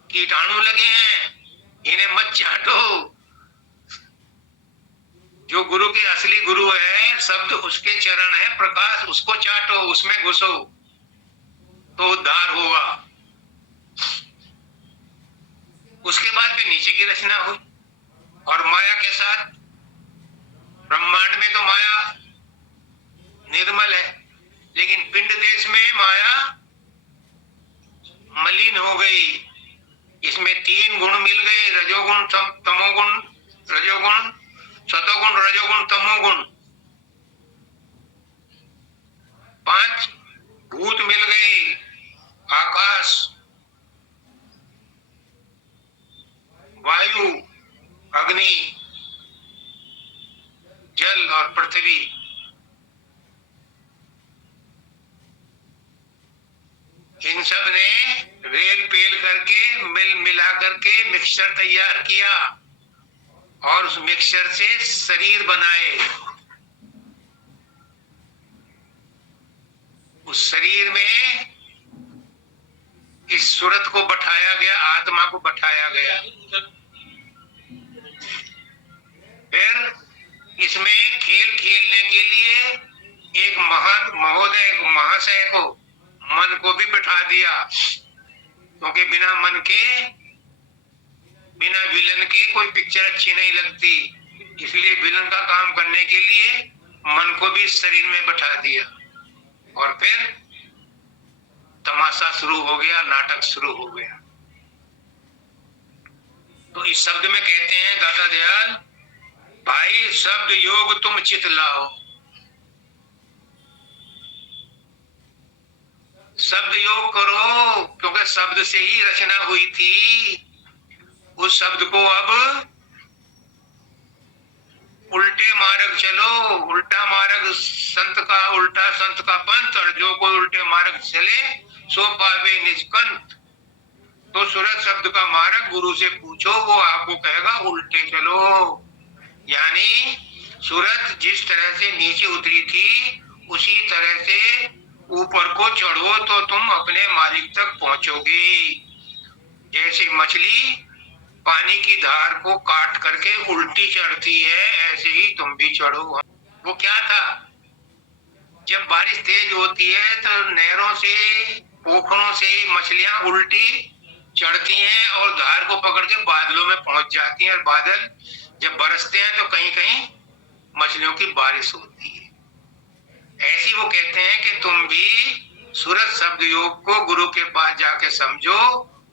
कीटाणु लगे हैं, इन्हें मत चाटो। जो गुरु के असली गुरु है, शब्द उसके चरण है, प्रकाश, उसको चाटो, उसमें घुसो, तो उद्धार होगा। उसके बाद फिर नीचे की रचना हुई और माया के साथ। ब्रह्मांड में तो माया निर्मल है, लेकिन पिंड देश में माया मलिन हो गई। इसमें 3 गुण मिल गए, रजोगुण, तमोगुण, रजोगुण, सतोगुण, रजोगुण, तमोगुण। 5 भूत मिल गए, आकाश, वायु, अग्नि, जल और पृथ्वी। इन सब ने रेल पेल करके मिल मिला करके मिक्सचर तैयार किया और उस मिक्सचर से शरीर बनाए। उस शरीर में इस सूरत को बैठाया गया, आत्मा को बैठाया गया। फिर इसमें खेल खेलने के लिए एक महोदय, महाशय को, मन को भी बैठा दिया, क्योंकि बिना मन के, बिना विलन के कोई पिक्चर अच्छी नहीं लगती। इसलिए विलन का काम करने के लिए मन को भी शरीर में बैठा दिया। और फिर तमाशा शुरू हो गया, नाटक शुरू हो गया। तो इस शब्द में कहते हैं दादा दयाल, भाई शब्द योग तुम चित लाओ। शब्द योग करो, क्योंकि शब्द से ही रचना हुई थी। उस शब्द को अब उल्टे मार्ग चलो। उल्टा मार्ग संत का, उल्टा संत का पंथ, और जो कोई उल्टे मार्ग चले सो पावे निज कंठ। तो सूरत शब्द का मार्ग गुरु से पूछो, वो आपको कहेगा उल्टे चलो। यानी सूरत जिस तरह से नीचे उतरी थी उसी तरह से ऊपर को चढ़ो तो तुम अपने मालिक तक पहुंचोगे। जैसे मछली पानी की धार को काट करके उल्टी चढ़ती है, ऐसे ही तुम भी चढ़ो। वो क्या था, जब बारिश तेज होती है तो नहरों से, पोखरों से मछलियां उल्टी चढ़ती हैं और धार को पकड़ के बादलों में पहुंच जाती हैं। और बादल जब बरसते हैं तो कहीं कहीं मछलियों की बारिश होती है। ऐसी वो कहते हैं कि तुम भी सूरत शब्द योग को गुरु के पास जाके समझो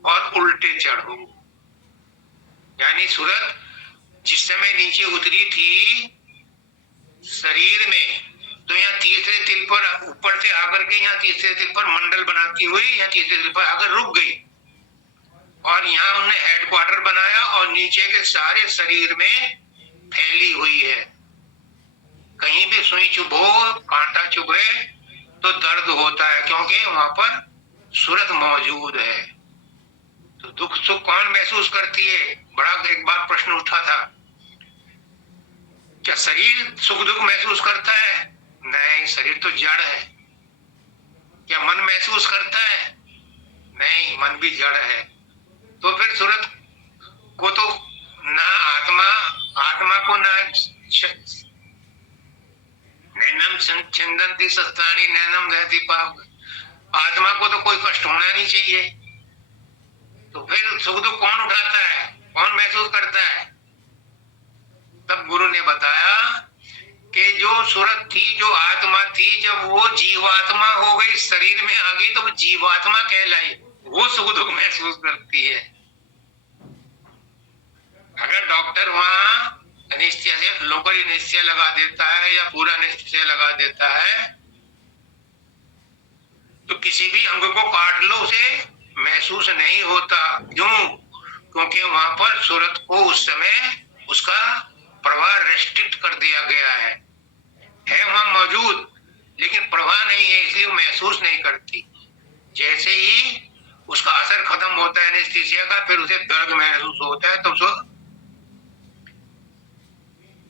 और उल्टे चढ़ो। यानी सूरत जिस समय नीचे उतरी थी शरीर में, तो यहाँ तीसरे तिल पर ऊपर से आकर के यहाँ तीसरे तिल पर मंडल बनाती हुई यहाँ तीसरे तिल पर आकर रुक गई। और यहाँ उन्होंने हेडक्वार्टर बनाया और नीचे के सारे शरीर में फैली हुई है। कहीं भी सुई चुभो, कांटा चुभे तो दर्द होता है, क्योंकि वहां पर सूरत मौजूद है। तो दुख सुख कौन महसूस करती है? बड़ा एक बार प्रश्न उठा था, क्या शरीर सुख दुख महसूस करता है? नहीं, शरीर तो जड़ है। क्या मन महसूस करता है? नहीं, मन भी जड़ है। तो फिर सूरत को तो ना आत्मा को ना नैनम छिंदन्ति शस्त्राणि नैनम दहति पाप, आत्मा को तो कोई कष्ट होना नहीं चाहिए। तो फिर सुख दुख कौन उठाता है, कौन महसूस करता है? तब गुरु ने बताया कि जो सूरत थी, जो आत्मा थी, जब वो जीवात्मा हो गई, शरीर में आ गई, तो वो जीवात्मा कहलाई, वो सुख दुख महसूस करती है। अगर डॉक्टर वहां एनेस्थीसिया से लोकल एनेस्थीसिया लगा देता है या पूरा एनेस्थीसिया लगा देता है, तो किसी भी अंग को काट लो उसे महसूस नहीं होता। क्यों? क्योंकि वहां पर सूरत को उस समय उसका प्रवाह रेस्ट्रिक्ट कर दिया गया है वहां मौजूद, लेकिन प्रवाह नहीं है, इसलिए वो महसूस नहीं करती। जैसे ही उसका असर खत्म होता है एनेस्थीसिया का, फिर उसे दर्द महसूस होता है, तो उसको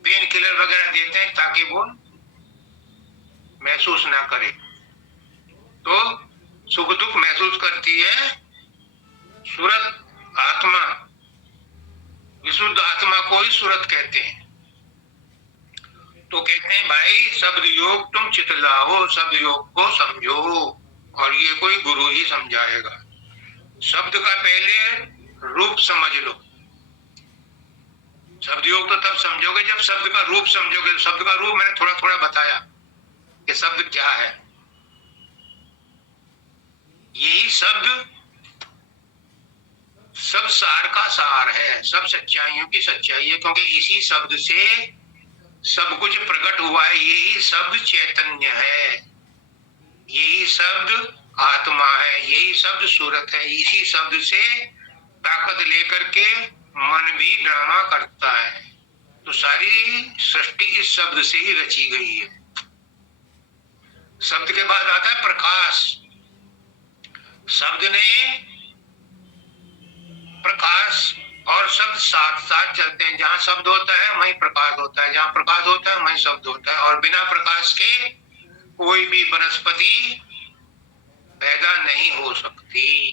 पेन किलर वगैरह देते हैं ताकि वो महसूस ना करे। तो सुख दुख महसूस करती है सूरत आत्मा, विशुद्ध आत्मा को ही सूरत कहते हैं। तो कहते हैं भाई शब्द योग तुम चित लाओ, शब्द योग को समझो, और ये कोई गुरु ही समझाएगा। शब्द का पहले रूप समझ लो। शब्द योग तो तब समझोगे जब शब्द का रूप समझोगे। शब्द का रूप मैंने थोड़ा थोड़ा बताया कि शब्द क्या है। यही शब्द सब सार का सार है, सब सच्चाइयों की सच्चाई है, क्योंकि इसी शब्द से सब कुछ प्रकट हुआ है। यही शब्द चैतन्य है, यही शब्द आत्मा है, यही शब्द सूरत है। इसी शब्द से ताकत लेकर के मन भी ड्रामा करता है। तो सारी सृष्टि इस शब्द से ही रची गई है। शब्द के बाद आता है प्रकाश। शब्द ने प्रकाश और शब्द साथ साथ चलते हैं। जहां शब्द होता है वहीं प्रकाश होता है, जहां प्रकाश होता है वहीं शब्द होता है। और बिना प्रकाश के कोई भी वनस्पति पैदा नहीं हो सकती,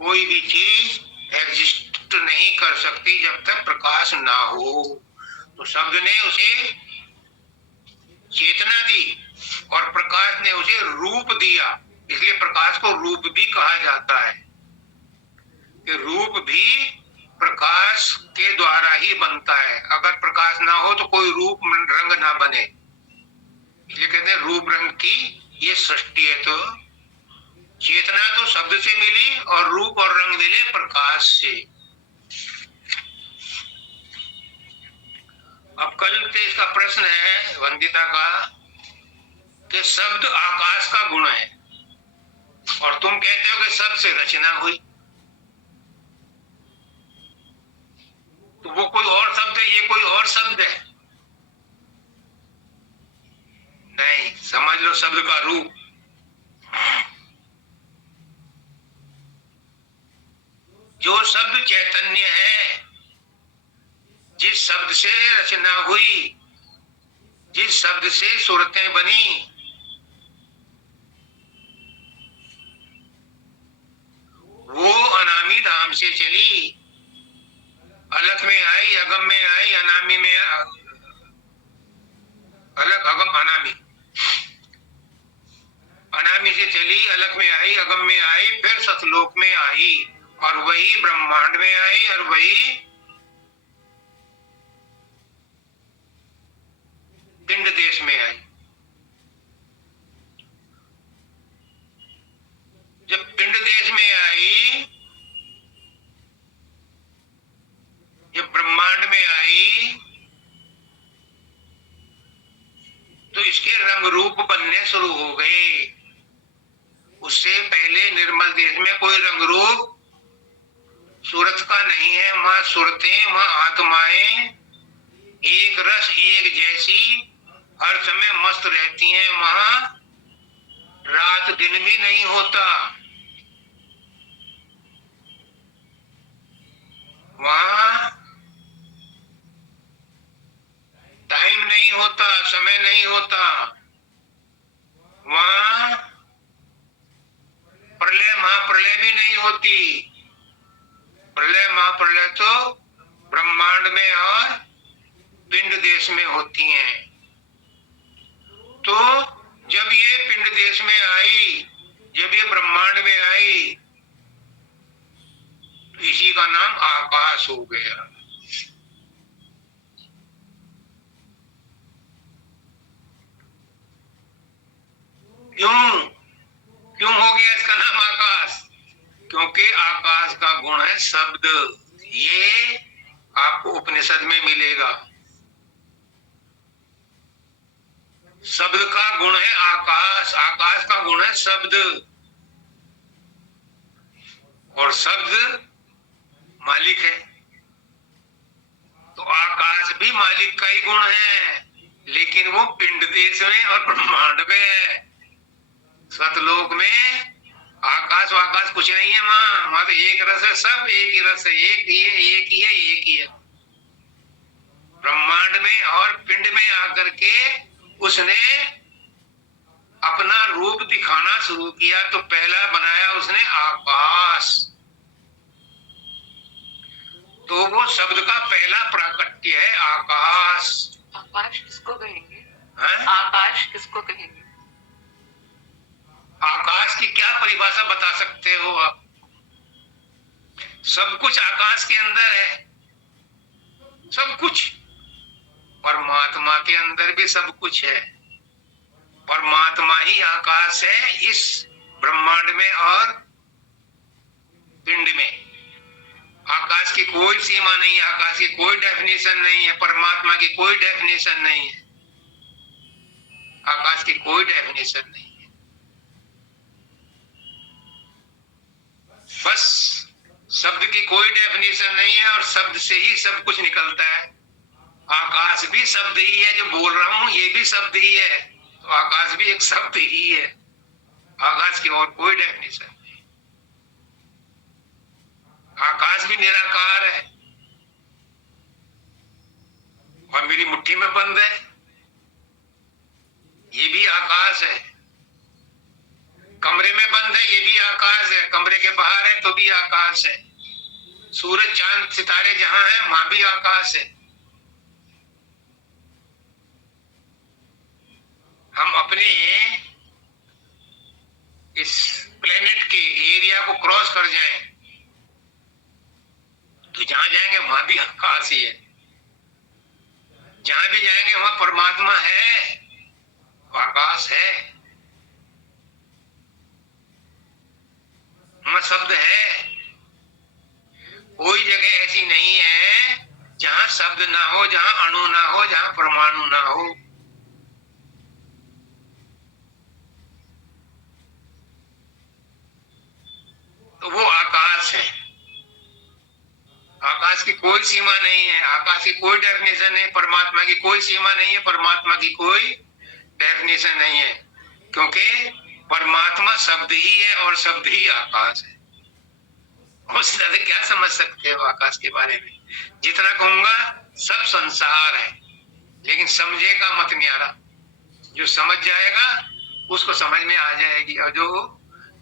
कोई भी चीज एग्जिस्ट नहीं कर सकती जब तक प्रकाश ना हो। तो शब्द ने उसे चेतना दी और प्रकाश ने उसे रूप दिया, इसलिए प्रकाश को रूप भी कहा जाता है कि रूप भी प्रकाश के द्वारा ही बनता है। अगर प्रकाश ना हो तो कोई रूप रंग ना बने, इसलिए कहते हैं रूप रंग की ये सृष्टि है। तो चेतना तो शब्द से मिली और रूप और रंग मिले प्रकाश से। अब कल से इसका प्रश्न है वंदिता का कि शब्द आकाश का गुण है और तुम कहते हो कि शब्द से रचना हुई, तो वो कोई और शब्द है, ये कोई और शब्द है? नहीं, समझ लो शब्द का रूप। जो शब्द चैतन्य है, जिस शब्द से रचना हुई, जिस शब्द से सूरतें बनी, वो अनामी धाम से चली, अलख में आई, अगम में आई, अनामी में अलख अगम अनामी, अनामी से चली, अलख में आई, अगम में आई, फिर सतलोक में आई और वही ब्रह्मांड में आई और वही पिंड देश में आई। जब पिंड देश में आई, जब ब्रह्मांड में आई, तो इसके रंग रूप बनने शुरू हो गए। उससे पहले निर्मल देश में कोई रंग रूप सूरत का नहीं है। वहां सूरतें, वहां आत्माएं एक रस एक जैसी हर समय मस्त रहती हैं। वहां रात दिन भी नहीं होता, वहां टाइम नहीं होता, समय नहीं होता, वहां प्रलय महाप्रलय भी नहीं होती। प्रलय महाप्रलय तो ब्रह्मांड में और पिंड देश में होती हैं। तो जब ये पिंड देश में आई, जब ये ब्रह्मांड में आई, इसी का नाम आकाश हो गया। क्यों हो गया इसका नाम आकाश? क्योंकि आकाश का गुण है शब्द। ये आपको उपनिषद में मिलेगा। शब्द का गुण है आकाश, आकाश का गुण है शब्द, और शब्द मालिक है। तो आकाश भी मालिक का ही गुण है, लेकिन वो पिंड देश में और ब्रह्मांड में है। सतलोक में आकाश वाकाश कुछ नहीं है। वहां तो एक रस है, सब एक ही रस है, एक ही है, एक ही है, एक ही है। ब्रह्मांड में और पिंड में आकर के उसने अपना रूप दिखाना शुरू किया। तो पहला बनाया उसने आकाश। तो वो शब्द का पहला प्राकट्य है आकाश। आकाश किसको कहेंगे? है? आकाश किसको कहेंगे? आकाश की क्या परिभाषा बता सकते हो आप? सब कुछ आकाश के अंदर है, सब कुछ। परमात्मा के अंदर भी सब कुछ है। परमात्मा ही आकाश है इस ब्रह्मांड में और पिंड में। आकाश की कोई सीमा नहीं है, आकाश की कोई डेफिनेशन नहीं है, परमात्मा की कोई डेफिनेशन नहीं है, आकाश की कोई डेफिनेशन नहीं है। बस शब्द की कोई डेफिनेशन नहीं है और शब्द से ही सब कुछ निकलता है। आकाश भी शब्द ही है, जो बोल रहा हूं ये भी शब्द ही है, तो आकाश भी एक शब्द ही है, आकाश की और कोई डेफिनेशन नहीं। आकाश भी निराकार है और मेरी मुट्ठी में बंद है, ये भी आकाश है। कमरे में बंद है, ये भी आकाश है, कमरे के बाहर है तो भी आकाश है। सूरज चांद सितारे जहां है वहां भी आकाश है। हम अपने इस प्लेनेट के एरिया को क्रॉस कर जाएं तो जहां जाएंगे वहां भी आकाश ही है। जहां भी जाएंगे वहां परमात्मा है, आकाश है, वहां शब्द है। कोई जगह ऐसी नहीं है जहां शब्द ना हो, जहां अणु ना हो, जहां परमाणु ना हो। तो वो आकाश है। आकाश की कोई सीमा नहीं है, आकाश की कोई डेफिनेशन नहीं, परमात्मा की कोई सीमा नहीं है, परमात्मा की कोई डेफिनेशन नहीं है, क्योंकि परमात्मा शब्द ही है और शब्द ही आकाश है। उससे ज्यादा क्या समझ सकते हो आकाश के बारे में? जितना कहूंगा सब संसार है, लेकिन समझेगा मत न्यारा। जो समझ जाएगा उसको समझ में आ जाएगी, और जो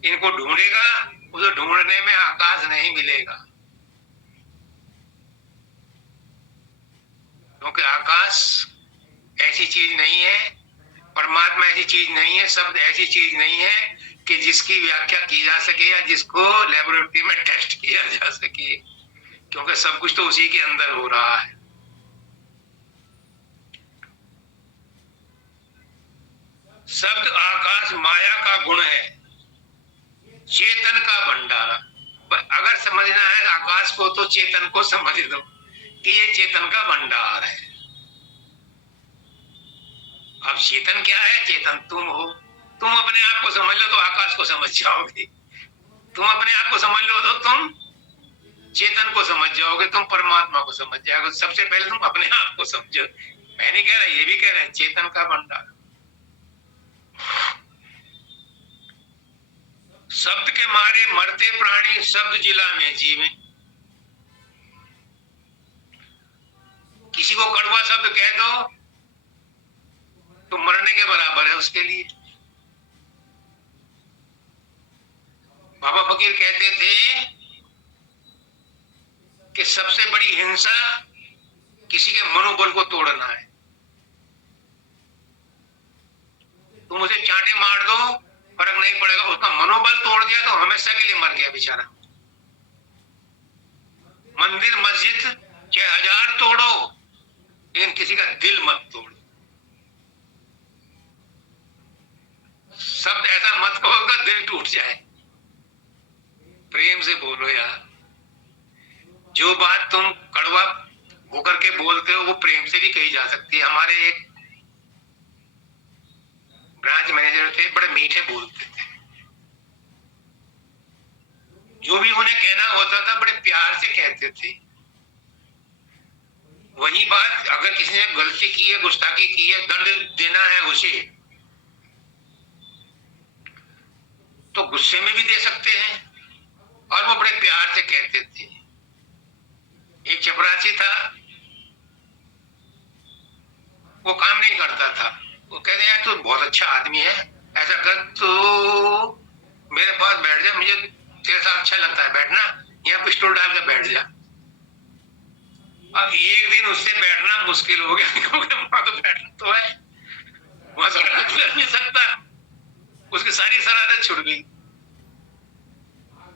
इनको ढूंढेगा उसे ढूंढने में आकाश नहीं मिलेगा, क्योंकि आकाश ऐसी चीज नहीं है, परमात्मा ऐसी चीज नहीं है, शब्द ऐसी चीज नहीं है कि जिसकी व्याख्या की जा सके या जिसको लेबोरेटरी में टेस्ट किया जा सके, क्योंकि सब कुछ तो उसी के अंदर हो रहा है। शब्द आकाश माया का गुण है, चेतन का भंडारा। अगर समझना है आकाश को तो चेतन को समझ लो कि ये चेतन का भंडार है। अब चेतन क्या है? चेतन तुम हो। तुम अपने आप को समझ लो तो आकाश को समझ जाओगे, तुम अपने आप को समझ लो तो तुम चेतन को समझ जाओगे, तुम परमात्मा को समझ जाओगे। सबसे पहले तुम अपने आप को समझो। मैं नहीं कह रहा, ये भी कह रहे हैं चेतन का भंडार। शब्द के मारे मरते प्राणी, शब्द जिला में जीवे। किसी को कड़वा शब्द कह दो तो मरने के बराबर है उसके लिए। बाबा फकीर कहते थे कि सबसे बड़ी हिंसा किसी के मनोबल को तोड़ना है। तुम उसे चांटे मार दो फर्क नहीं पड़ेगा, उसका मनोबल तोड़ दिया तो हमेशा के लिए मर गया बेचारा। मंदिर मस्जिद चाहे 1000 तोड़ो, लेकिन किसी का दिल मत तोड़ो। शब्द ऐसा मत कहो कि दिल टूट जाए। प्रेम से बोलो यार। जो बात तुम कड़वा होकर के बोलते हो वो प्रेम से भी कही जा सकती है। हमारे एक ब्रांच मैनेजर थे, बड़े मीठे बोलते थे, जो भी उन्हें कहना होता था बड़े प्यार से कहते थे। वही बात अगर किसी ने गलती की है, गुस्ताखी की है, दंड देना है उसे, तो गुस्से में भी दे सकते हैं, और वो बड़े प्यार से कहते थे। एक चपरासी था, वो काम नहीं करता था। वो कहते यार तू बहुत अच्छा आदमी है, ऐसा कर तो मेरे पास बैठ जा, मुझे तेरे साथ अच्छा लगता है बैठना, यहाँ पिस्टल डाल के बैठ जा। अब एक दिन उससे बैठना मुश्किल हो गया, क्योंकि वहां तो बैठना तो है, वहां शरारत कर नहीं सकता। उसकी सारी शरारत छुट गई।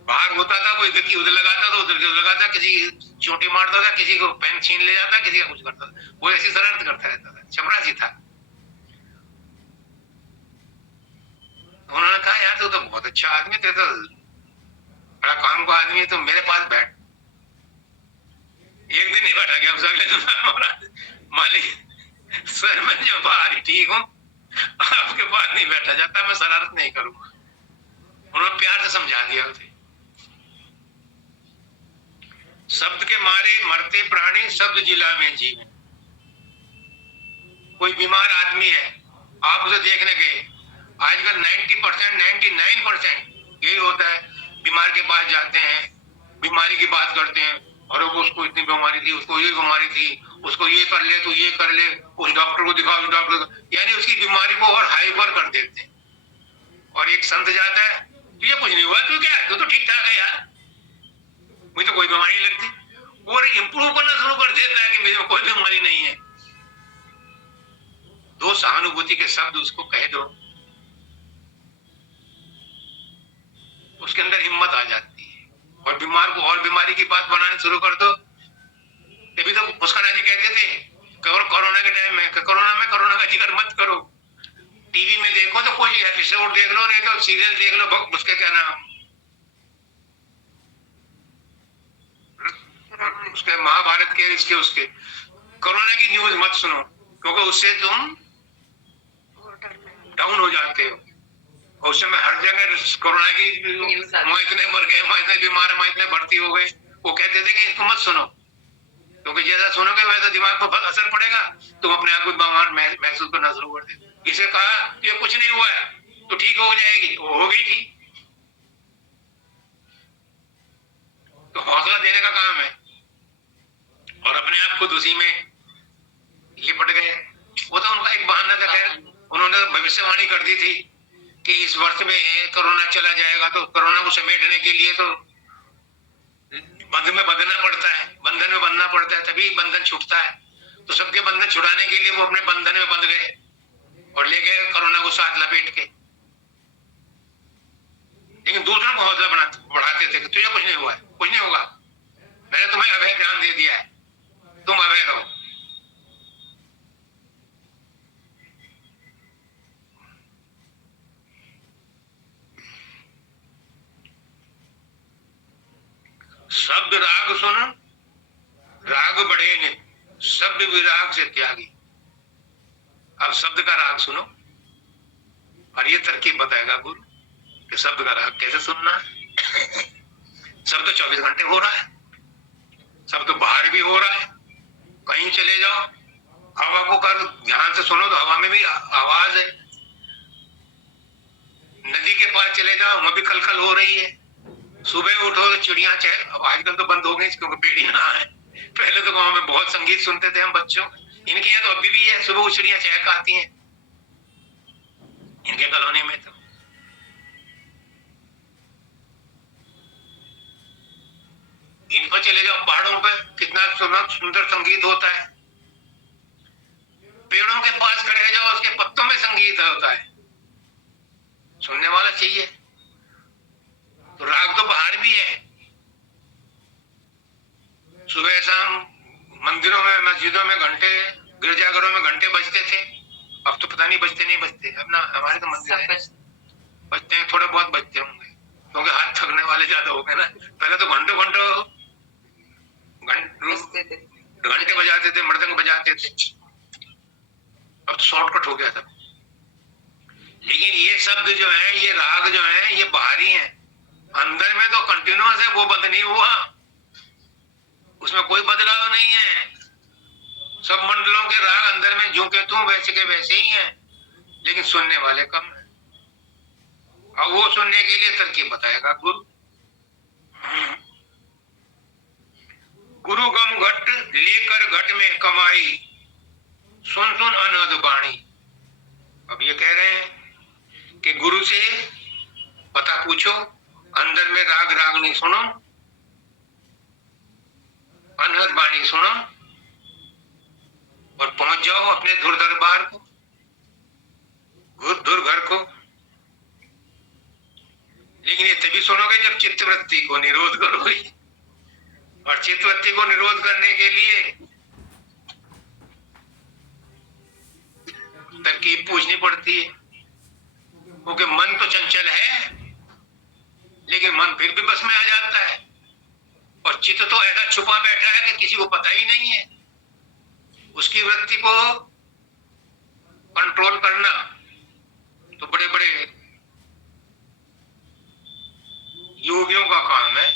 बाहर होता था वो इधर की उधर लगाता था, उधर की उधर लगाता, किसी की चोटी मारता था, किसी को पेन छीन ले जाता, किसी का कुछ करता था। वो ऐसी शरारत करता रहता था, चपरासी था। उन्होंने कहा यार तू तो बहुत अच्छा आदमी, तेरे तो बड़ा काम का आदमी है, तो मेरे पास बैठ। एक दिन ही बैठा गया, अगले दिन मालिक सर मैं जो बाहर ठीक हूँ, आपके पास नहीं बैठा जाता, मैं शरारत नहीं करूंगा। उन्होंने प्यार से समझा दिया उसे। शब्द के मारे मरते प्राणी, शब्द जिला में जीव। कोई बीमार आदमी है, आप उसे देखने गए, आजकल 90% 99% यही होता है, बीमार के पास जाते हैं, बीमारी की बात करते हैं, और उसको इतनी बीमारी थी, उसको ये बीमारी थी, उसको ये कर ले तो ये कर ले, उस डॉक्टर को दिखाओ, उस डॉक्टर को, यानी उसकी बीमारी को और हाइपर कर देते हैं। और एक संत जाता है, तुझे कुछ नहीं हुआ, तू क्या है, तू तो ठीक ठाक है यार, मुझे तो कोई बीमारी नहीं लगती, और इंप्रूव करना शुरू कर देता है कि मेरे में कोई बीमारी नहीं है। दो सहानुभूति के शब्द उसको कह दो, उसके अंदर हिम्मत आ जाती है, और बीमार को और बीमारी की बात बनाने शुरू कर दो। तभी तो मुस्काना जी कहते थे कोरोना के टाइम में, कोरोना का जिक्र मत करो, टीवी में देखो तो कोई एपिसोड देख लो, नहीं तो सीरियल देख लो, उसके क्या नाम, उसके महाभारत के, इसके उसके, कोरोना की न्यूज मत सुनो, क्योंकि उससे तुम डाउन हो जाते हो। और उस समय हर जगह कोरोना की, वहाँ इतने मर गए, वहाँ इतने बीमार, वहाँ इतने भर्ती हो गए, वो कहते थे कि इसको मत सुनो, क्योंकि जैसा सुनोगे वैसा दिमाग पर असर पड़ेगा, तुम अपने आप को बीमार महसूस करना शुरू कर दे। इसे कहा कि ये कुछ नहीं हुआ है, तो ठीक हो जाएगी, वो हो गई ठीक। तो हौसला देने का काम है, और अपने आप खुद उसी में लिपट गए। वो तो उनका एक बहाना था, खैर उन्होंने तो भविष्यवाणी कर दी थी कि इस वर्ष में कोरोना चला जाएगा, तो कोरोना को समेटने के लिए तो बंधन में बंधना पड़ता है, तभी बंधन छूटता है। तो सबके बंधन छुड़ाने के लिए वो अपने बंधन में बंध गए और ले गए कोरोना को साथ लपेट के। लेकिन दूसरों को हौसला बढ़ाते थे कि तुझे कुछ नहीं हुआ है, कुछ नहीं होगा, मैंने तुम्हें अभय ध्यान दे दिया है, तुम अभय रहो। शब्द राग सुन, राग बढ़े ने, शब्द विराग से त्यागी। अब शब्द का राग सुनो, और ये तरकीब बताएगा गुरु कि शब्द का राग कैसे सुनना है। शब्द 24 घंटे हो रहा है, शब्द बाहर भी हो रहा है, कहीं चले जाओ, हवा को कर ध्यान से सुनो तो हवा में भी आवाज है, नदी के पास चले जाओ वहां भी कलकल हो रही है, सुबह उठो तो चिड़िया चहक, अब आजकल तो बंद हो गई क्योंकि पेड़ यहाँ है, पहले तो गांव में बहुत संगीत सुनते थे हम बच्चों, इनके यहाँ तो अभी भी है, सुबह वो चिड़िया चहक आती हैं इनके कॉलोनी में। तो इन पर चले जाओ, पहाड़ों पे कितना सुंदर संगीत होता है, पेड़ों के पास खड़े जाओ उसके पत्तों में संगीत होता है, सुनने वाला चाहिए। तो राग तो बाहर भी है, सुबह शाम मंदिरों में, मस्जिदों में घंटे, गिरजाघरों में घंटे बजते थे, अब तो पता नहीं बजते नहीं बजते, अब ना हमारे तो मंदिर है बजते हैं, थोड़े बहुत बजते होंगे क्योंकि हाथ थकने वाले ज्यादा हो गए ना। पहले तो घंटों घंटे बजाते थे, मृदंग बजाते थे, अब तो शॉर्टकट हो गया था। लेकिन ये शब्द जो है, ये राग जो है, ये बाहरी है, अंदर में तो कंटिन्यूअस है, वो बंद नहीं हुआ, उसमें कोई बदलाव नहीं है। सब मंडलों के राग अंदर में जो के तुम वैसे के वैसे ही हैं, लेकिन सुनने वाले कम है। और वो सुनने के लिए तरकीब बताएगा गुरु। गुरु गम घट लेकर घट में कमाई, सुन सुन अनहद बाणी। अब ये कह रहे हैं कि गुरु से पता पूछो, अंदर में राग रागनी सुनो, अनहद बाणी सुनो, और पहुंच जाओ अपने धुर दरबार को, धुर घर को। लेकिन ये तभी सुनोगे जब चित्तवृत्ति को निरोध करोगे, और चित्तवृत्ति को निरोध करने के लिए तरकीब पूछनी पड़ती है, क्योंकि मन तो चंचल है, लेकिन मन फिर भी बस में आ जाता है, और चित्त तो ऐसा छुपा बैठा है कि किसी को पता ही नहीं है। उसकी वृत्ति को कंट्रोल करना तो बड़े बड़े योगियों का काम है।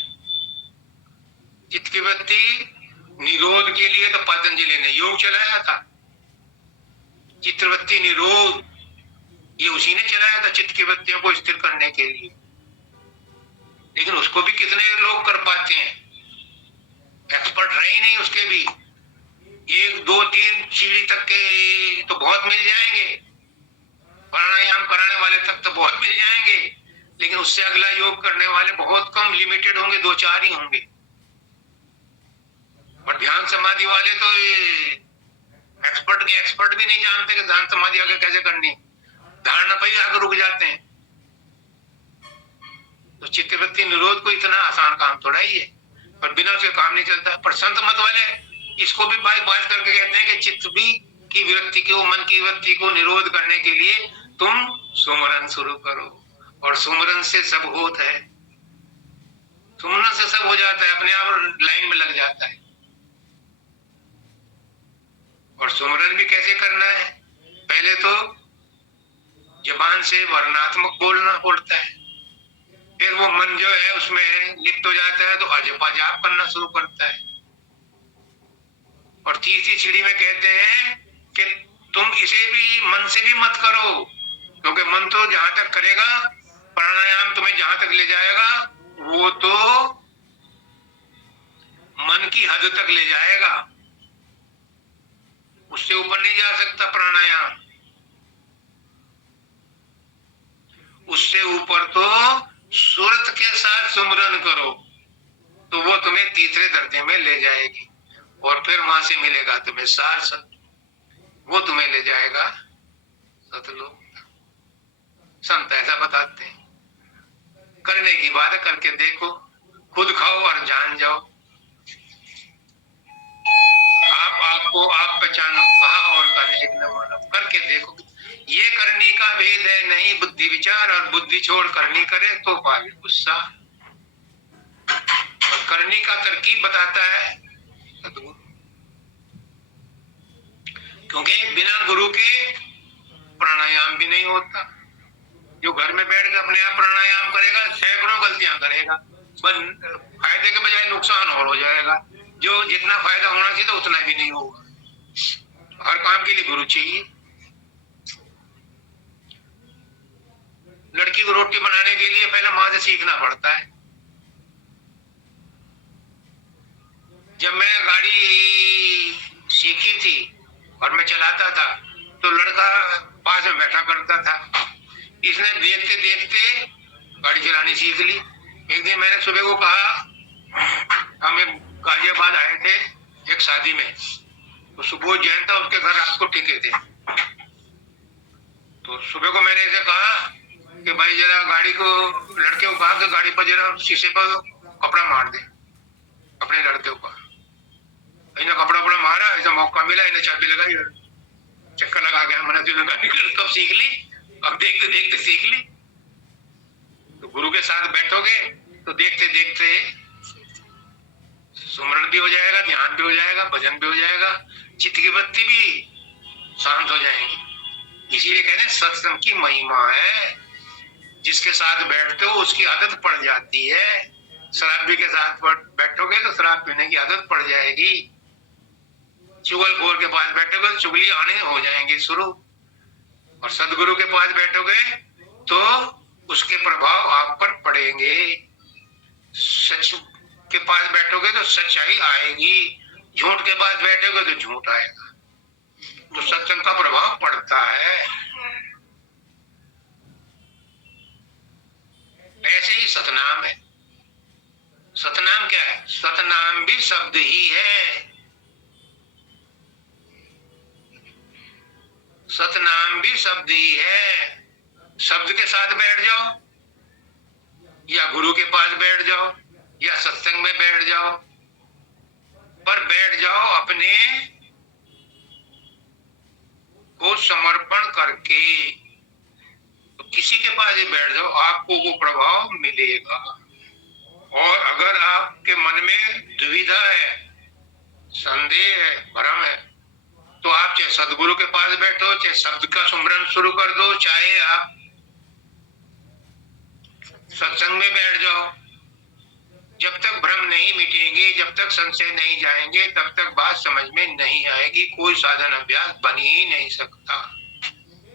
चित्त की वृत्ति निरोध के लिए तो पतंजलि ने योग चलाया था। चित्तवृत्ति निरोध ये उसी ने चलाया था चित्त की वृत्तियों को स्थिर करने के लिए। लेकिन उसको भी कितने लोग कर पाते हैं? एक्सपर्ट रहे ही नहीं उसके भी। 1 2 3 सीढ़ी तक के तो बहुत मिल जाएंगे, प्राणायाम कराने वाले तक तो बहुत मिल जाएंगे, लेकिन उससे अगला योग करने वाले बहुत कम, लिमिटेड होंगे, 2-4 ही होंगे। और ध्यान समाधि वाले तो एक्सपर्ट के एक्सपर्ट भी नहीं जानते कि ध्यान समाधि आगे कैसे करनी, धारणा पर ही आगे रुक जाते हैं। तो चित्तवृत्ति निरोध को इतना आसान काम थोड़ा ही है, पर बिना उसके काम नहीं चलता। पर संत मत वाले इसको भी बात करके कहते हैं कि चित्त भी की वृत्ति को, मन की वृत्ति को निरोध करने के लिए तुम सुमरन शुरू करो, और सुमरन से सब होता है। सुमरन से सब हो जाता है, अपने आप लाइन में लग जाता है। और सुमरन भी कैसे करना है? पहले तो जबान से वर्णात्मक बोलना पड़ता है, फिर वो मन जो है उसमें लिप्त हो जाता है तो अजपा जाप करना शुरू करता है। और तीसरी सीढ़ी में कहते हैं कि तुम इसे भी मन से भी मत करो, क्योंकि मन तो जहां तक करेगा, प्राणायाम तुम्हें जहां तक ले जाएगा, वो तो मन की हद तक ले जाएगा, उससे ऊपर नहीं जा सकता प्राणायाम। उससे ऊपर तो सूरत के साथ सुमरन करो तो वो तुम्हें तीसरे दर्जे में ले जाएगी, और फिर वहां से मिलेगा तुम्हें सार सत, वो तुम्हें ले जाएगा सतलोक। संत ऐसा बताते हैं। करने की बात करके देखो, खुद खाओ और जान जाओ। आपको आप पहचानो, कहा और करने एक न मानो। करके देखो, ये करनी का भेद है नहीं बुद्धि विचार, और बुद्धि छोड़ करनी करे तो पावे गुस्सा। और करनी का तरकीब बताता है सतगुरु, क्योंकि बिना गुरु के प्राणायाम भी नहीं होता। जो घर में बैठ के अपने आप प्राणायाम करेगा, सैकड़ों गलतियां करेगा, फायदे के बजाय नुकसान और हो जाएगा। जो जितना फायदा होना चाहिए तो उतना भी नहीं होगा। हर काम के लिए गुरु चाहिए। लड़की को रोटी बनाने के लिए पहले माँ से सीखना पड़ता है। जब मैं गाड़ी सीखी थी और मैं चलाता था तो लड़का पास में बैठा करता था। इसने देखते देखते गाड़ी चलानी सीख ली। एक दिन मैंने सुबह को कहा, हम गाजियाबाद आए थे एक शादी में, तो सुबह जैन था, उसके घर रात को टिके थे। तो सुबह को मैंने इसे कहा कि भाई जरा गाड़ी को, लड़के को कहा कि गाड़ी पर जरा शीशे पर कपड़ा मार दे अपने लड़के को। इन्हें कपड़ा मारा, ऐसा मौका मिला, इन्हें चाबी लगाई, चक्कर लगा गया। मैंने तो गाड़ी कब सीख ली? अब देखते देखते सीख ली। तो गुरु के साथ बैठोगे तो देखते देखते सुमरण भी हो जाएगा, ध्यान भी हो जाएगा, भजन भी हो जाएगा, चित्त की बत्ती भी शांत हो जाएंगी। इसीलिए कहते हैं सत्संग की महिमा है। जिसके साथ बैठते हो उसकी आदत पड़ जाती है। शराबी के साथ बैठोगे तो शराब पीने की आदत पड़ जाएगी। चुगलखोर के पास बैठोगे तो चुगली आने हो जाएंगी शुरू। और सदगुरु के पास बैठोगे तो उसके प्रभाव आप पर पड़ेंगे। सच के पास बैठोगे तो सच्चाई आएगी, झूठ के पास बैठोगे तो झूठ आएगा। तो सत्संग का प्रभाव पड़ता है। ऐसे ही सतनाम है। सतनाम क्या है? सतनाम भी शब्द ही है। सतनाम भी शब्द ही है। शब्द के साथ बैठ जाओ, या गुरु के पास बैठ जाओ, या सत्संग में बैठ जाओ, पर बैठ जाओ अपने को समर्पण करके। तो किसी के पास ही बैठ जाओ, आपको वो प्रभाव मिलेगा। और अगर आपके मन में दुविधा है, संदेह है, भ्रम है, तो आप चाहे सदगुरु के पास बैठो, चाहे शब्द का सुमरन शुरू कर दो, चाहे आप सत्संग में बैठ जाओ। जब तक भ्रम नहीं मिटेंगे, जब तक संशय नहीं जाएंगे, तब तक बात समझ में नहीं आएगी। कोई साधन अभ्यास बन ही नहीं सकता,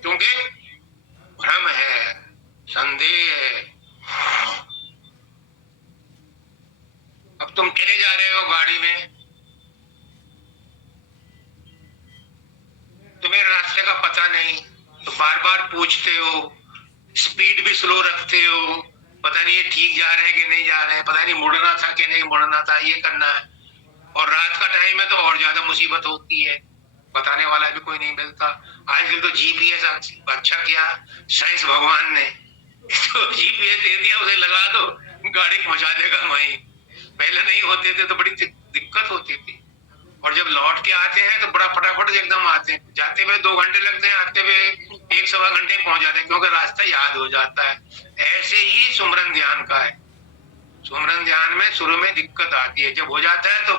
क्योंकि भ्रम है, संदेह है। अब तुम चले जा रहे हो गाड़ी में, तुम्हें रास्ते का पता नहीं, तो बार बार पूछते हो, स्पीड भी स्लो रखते हो, पता नहीं ये ठीक जा रहे हैं कि नहीं जा रहे हैं, पता नहीं मुड़ना था कि नहीं मुड़ना था, ये करना है। और रात का टाइम है तो और ज्यादा मुसीबत होती है, बताने वाला भी कोई नहीं मिलता। आजकल तो जीपीएस अच्छा किया साइंस भगवान ने, तो जीपीएस दे दिया, उसे लगा दो, गाड़ी पहुंचा देगा वहीं। पहले नहीं होते थे तो बड़ी दिक्कत होती थी। और जब लौट के आते हैं तो बड़ा फटाफट एकदम आते हैं, जाते हुए 2 घंटे लगते हैं, आते हुए 1-1.25 घंटे पहुंच जाते हैं, क्योंकि रास्ता याद हो जाता है। ऐसे ही सुमरन ध्यान का है। सुमरन ध्यान में शुरू में दिक्कत आती है, जब हो जाता है तो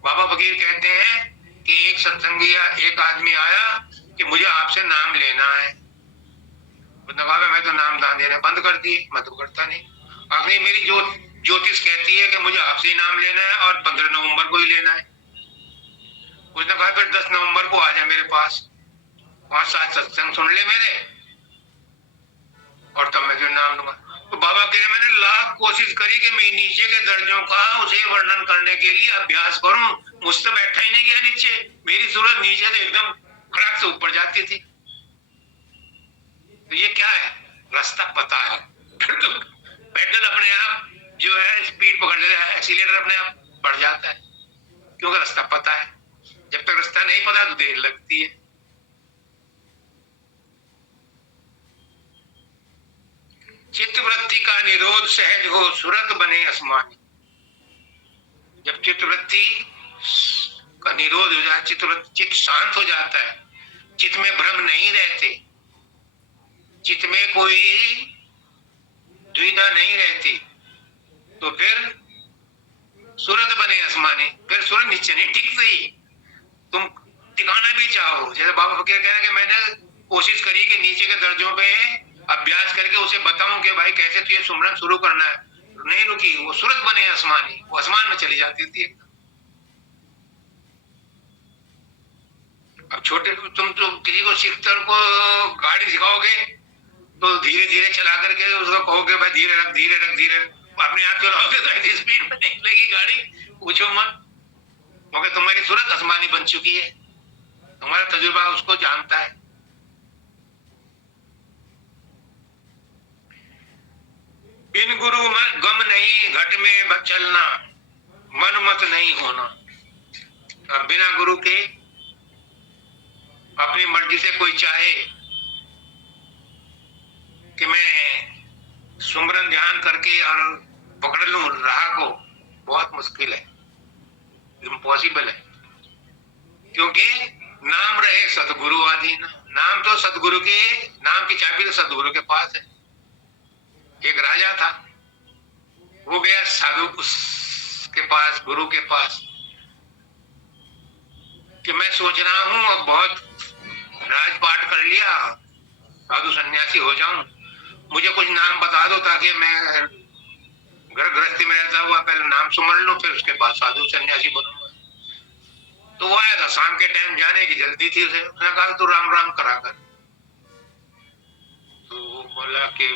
बाबा फकीर कहते हैं कि एक सत्संगी, एक आदमी आया कि मुझे आपसे नाम लेना है। उसने कहा मैं तो नाम दान देना बंद कर दिए, मैं तो करता नहीं। आखिर मेरी ज्योतिष कहती है कि मुझे आपसे ही नाम लेना है और 15 नवंबर को ही लेना है। उसने कहा फिर 10 नवंबर को आ जा मेरे पास, 5-7 सत्संग सुन ले मेरे, और तब मैं तुझे नाम दूंगा। तो बाबा कह रहे मैंने लाख कोशिश करी कि मैं नीचे के दर्जों का उसे वर्णन करने के लिए अभ्यास करूं, मुझसे बैठा ही नहीं गया नीचे। मेरी सूरत नीचे से एकदम खड़ाक से ऊपर जाती थी। तो ये क्या है? रास्ता पता है। फिर तो पेडल अपने आप जो है स्पीड पकड़ लेता है, एक्सीलेटर अपने आप बढ़ जाता है, क्योंकि रास्ता पता है। जब तक रास्ता नहीं पता तो देर लगती है। चित्तवृत्ति का निरोध सहज हो, सुरत बने आसमानी। जब चित्तवृत्ति का निरोध हो जाए, चित्त शांत हो जाता है, चित्त में भ्रम नहीं रहते, चित्त में कोई दुविधा नहीं रहती, तो फिर सूरत बने आसमानी। फिर सूरत नीचे नहीं टिकती। तुम टिकाना भी चाहो, जैसे बाबा फकीर कह रहे हैं कि मैंने कोशिश करी कि नीचे के दर्जों पे अभ्यास करके उसे बताऊं कि भाई कैसे तुझे सुमरन शुरू करना है, नहीं रुकी, वो सूरत बने आसमानी, वो आसमान में चली जाती थी। अब छोटे तुम तो किसी को शिफ्टर को गाड़ी सिखाओगे तो धीरे धीरे चला करके उसको कहोगे भाई धीरे रख धीरे रख धीरे रख, अपने आप चलाओगे तो ऐसी स्पीड में निकलेगी गाड़ी, पूछो मत, क्योंकि तुम्हारी सूरत आसमानी बन चुकी है, तुम्हारा तजुर्बा उसको जानता है। बिन गुरु में गम नहीं, घट में चलना, मन मत नहीं होना। अब बिना गुरु के अपनी मर्जी से कोई चाहे कि मैं सुमरन ध्यान करके और पकड़ लूं राह को, बहुत मुश्किल है, इम्पॉसिबल है। क्योंकि नाम रहे सतगुरु आदि, नाम तो सतगुरु के, नाम की चाबी तो सतगुरु के पास है। एक राजा था, वो गया साधु के पास, गुरु के पास, कि मैं सोच रहा हूं अब बहुत राजपाट कर लिया, साधु सन्यासी हो जाऊं, मुझे कुछ नाम बता दो ताकि मैं घर गृहस्थी में रहता हुआ पहले नाम सुमर लूं, फिर उसके बाद साधु सन्यासी बनूंगा। तो वो आया था, शाम के टाइम जाने की जल्दी थी उसे, उसने कहा तू राम राम करा कर। तो वो बोला कि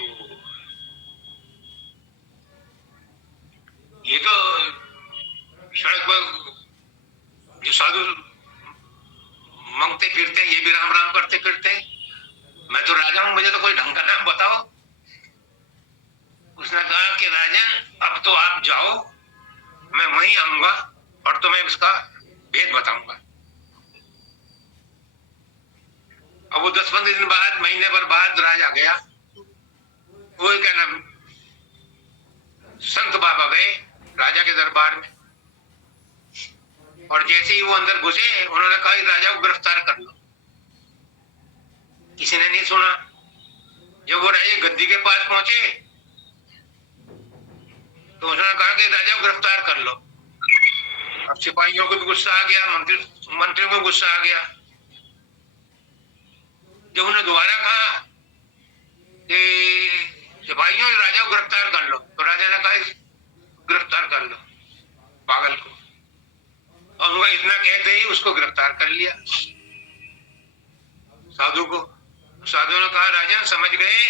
ये तो सड़क पर जो साधु मांगते फिरते हैं ये भी राम राम करते फिरते हैं, मैं तो राजा हूं, मुझे तो कोई ढंग का नाम बताओ। उसने कहा कि राजन अब तो आप जाओ, मैं वहीं आऊंगा और तुम्हें उसका भेद बताऊंगा। अब वो 10-15 दिन बाद, महीने भर बाद राजा गया, वो क्या नाम संत बाबा गए राजा के दरबार में, और जैसे ही वो अंदर घुसे उन्होंने कहा राजा को गिरफ्तार कर लो। किसी ने नहीं सुना। जब वो राजा गद्दी के पास पहुंचे तो उसने कहा कि राजा को गिरफ्तार कर लो। अब सिपाहियों को भी गुस्सा आ गया, मंत्रियों को गुस्सा आ गया। जब उन्होंने दोबारा कहा कि सिपाहियों राजा को गिरफ्तार कर लो, तो राजा ने कहा गिरफ्तार कर लो पागल को। और उनका इतना कहते ही उसको गिरफ्तार कर लिया, साधु को। साधु ने कहा राजन समझ गए,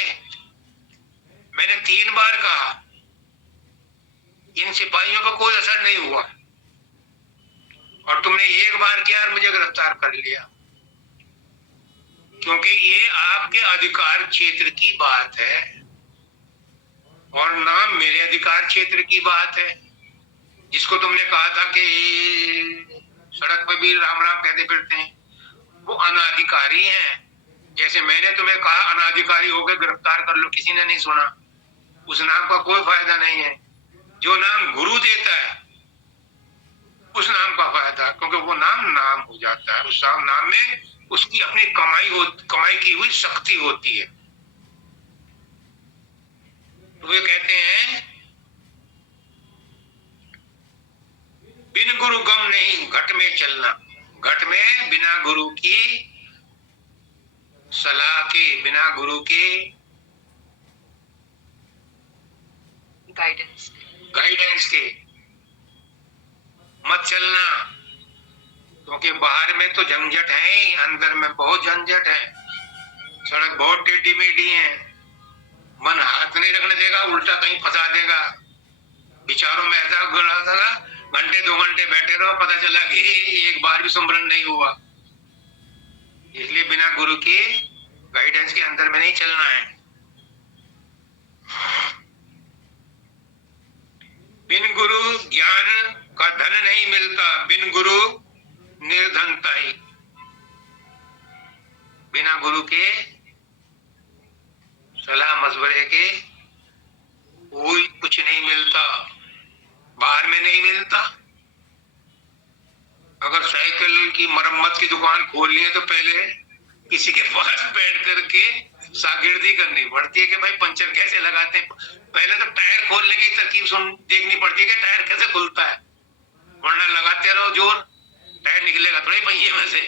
मैंने 3 बार कहा, इन सिपाहियों पर कोई असर नहीं हुआ और तुमने 1 बार किया और मुझे गिरफ्तार कर लिया, क्योंकि ये आपके अधिकार क्षेत्र की बात है और ना मेरे अधिकार क्षेत्र की बात है। जिसको तुमने कहा था कि सड़क पर भी राम राम कहते फिरते हैं, वो अनाधिकारी हैं। जैसे मैंने तुम्हें कहा अनाधिकारी होकर गिरफ्तार कर लो, किसी ने नहीं सुना। उस नाम का कोई फायदा नहीं है। जो नाम गुरु देता है उस नाम का फायदा, क्योंकि वो नाम हो जाता है। उस नाम में उसकी अपनी कमाई की हुई शक्ति होती है। तो वे कहते हैं बिन गुरु गम नहीं घट में चलना। घट में बिना गुरु की सलाह के, बिना गुरु के गाइडेंस के मत चलना, क्योंकि बाहर में तो झंझट है ही, अंदर में बहुत झंझट है। सड़क बहुत टेढ़ी मेढ़ी है, मन हाथ नहीं रखने देगा, उल्टा कहीं फंसा देगा। विचारों में ऐसा गड़ा था, घंटे 2 घंटे बैठे रहो, पता चला कि एक बार भी सुमरन नहीं हुआ। इसलिए बिना गुरु के गाइडेंस के अंदर में नहीं चलना है। बिन गुरु ज्ञान का धन नहीं मिलता, बिन गुरु निर्धनता ही। बिना गुरु के सलाह मशवरे के कोई कुछ नहीं मिलता, बाहर में नहीं मिलता। अगर साइकिल की मरम्मत की दुकान खोलनी है तो पहले किसी के पास बैठ करके शागिर्दी करनी पड़ती है कि भाई पंचर कैसे लगाते हैं। पहले तो टायर खोलने की तरकीब देखनी पड़ती है कि टायर कैसे खुलता है, वरना लगाते रहो जोर, टायर निकलेगा थोड़ी पहिए में से।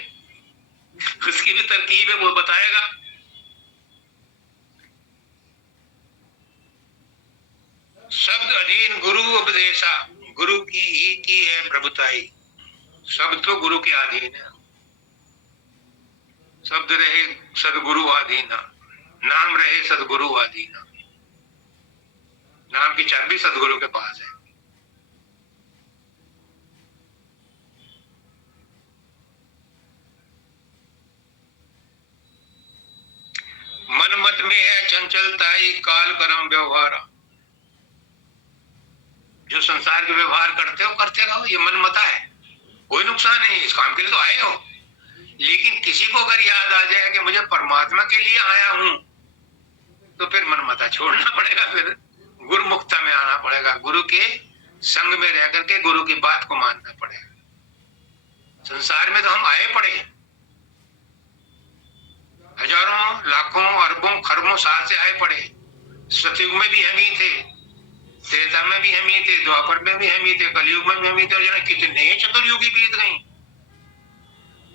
उसकी भी तरकीब है, वो बताएगा। शब्द अधीन गुरु उपदेशा, गुरु की है प्रभुताई। शब्द तो गुरु के अधीन है। शब्द रहे सदगुरु अधीना, नाम रहे सदगुरु अधीना। नाम की चाबी सदगुरु के पास है। मन मत में है चंचलताई, काल कर्म व्यवहार। जो संसार के व्यवहार करते हो करते रहो, ये मन मता है, कोई नुकसान नहीं। इस काम के लिए तो आए हो। लेकिन किसी को अगर याद आ जाए कि मुझे परमात्मा के लिए आया हूं, तो फिर मन मता छोड़ना पड़ेगा, फिर गुरुमुखता में आना पड़ेगा। गुरु के संग में रह करके गुरु की बात को मानना पड़ेगा। संसार में तो हम आए पड़े, हजारों लाखों अरबों खरबों साल से आए पड़े। सतयुग में भी हम ही थे, त्रेता में भी हम ही थे, द्वापर में भी हम ही थे, कलयुग में भी हम ही थे, और जाने कितने चतुर्युगी बीत गई।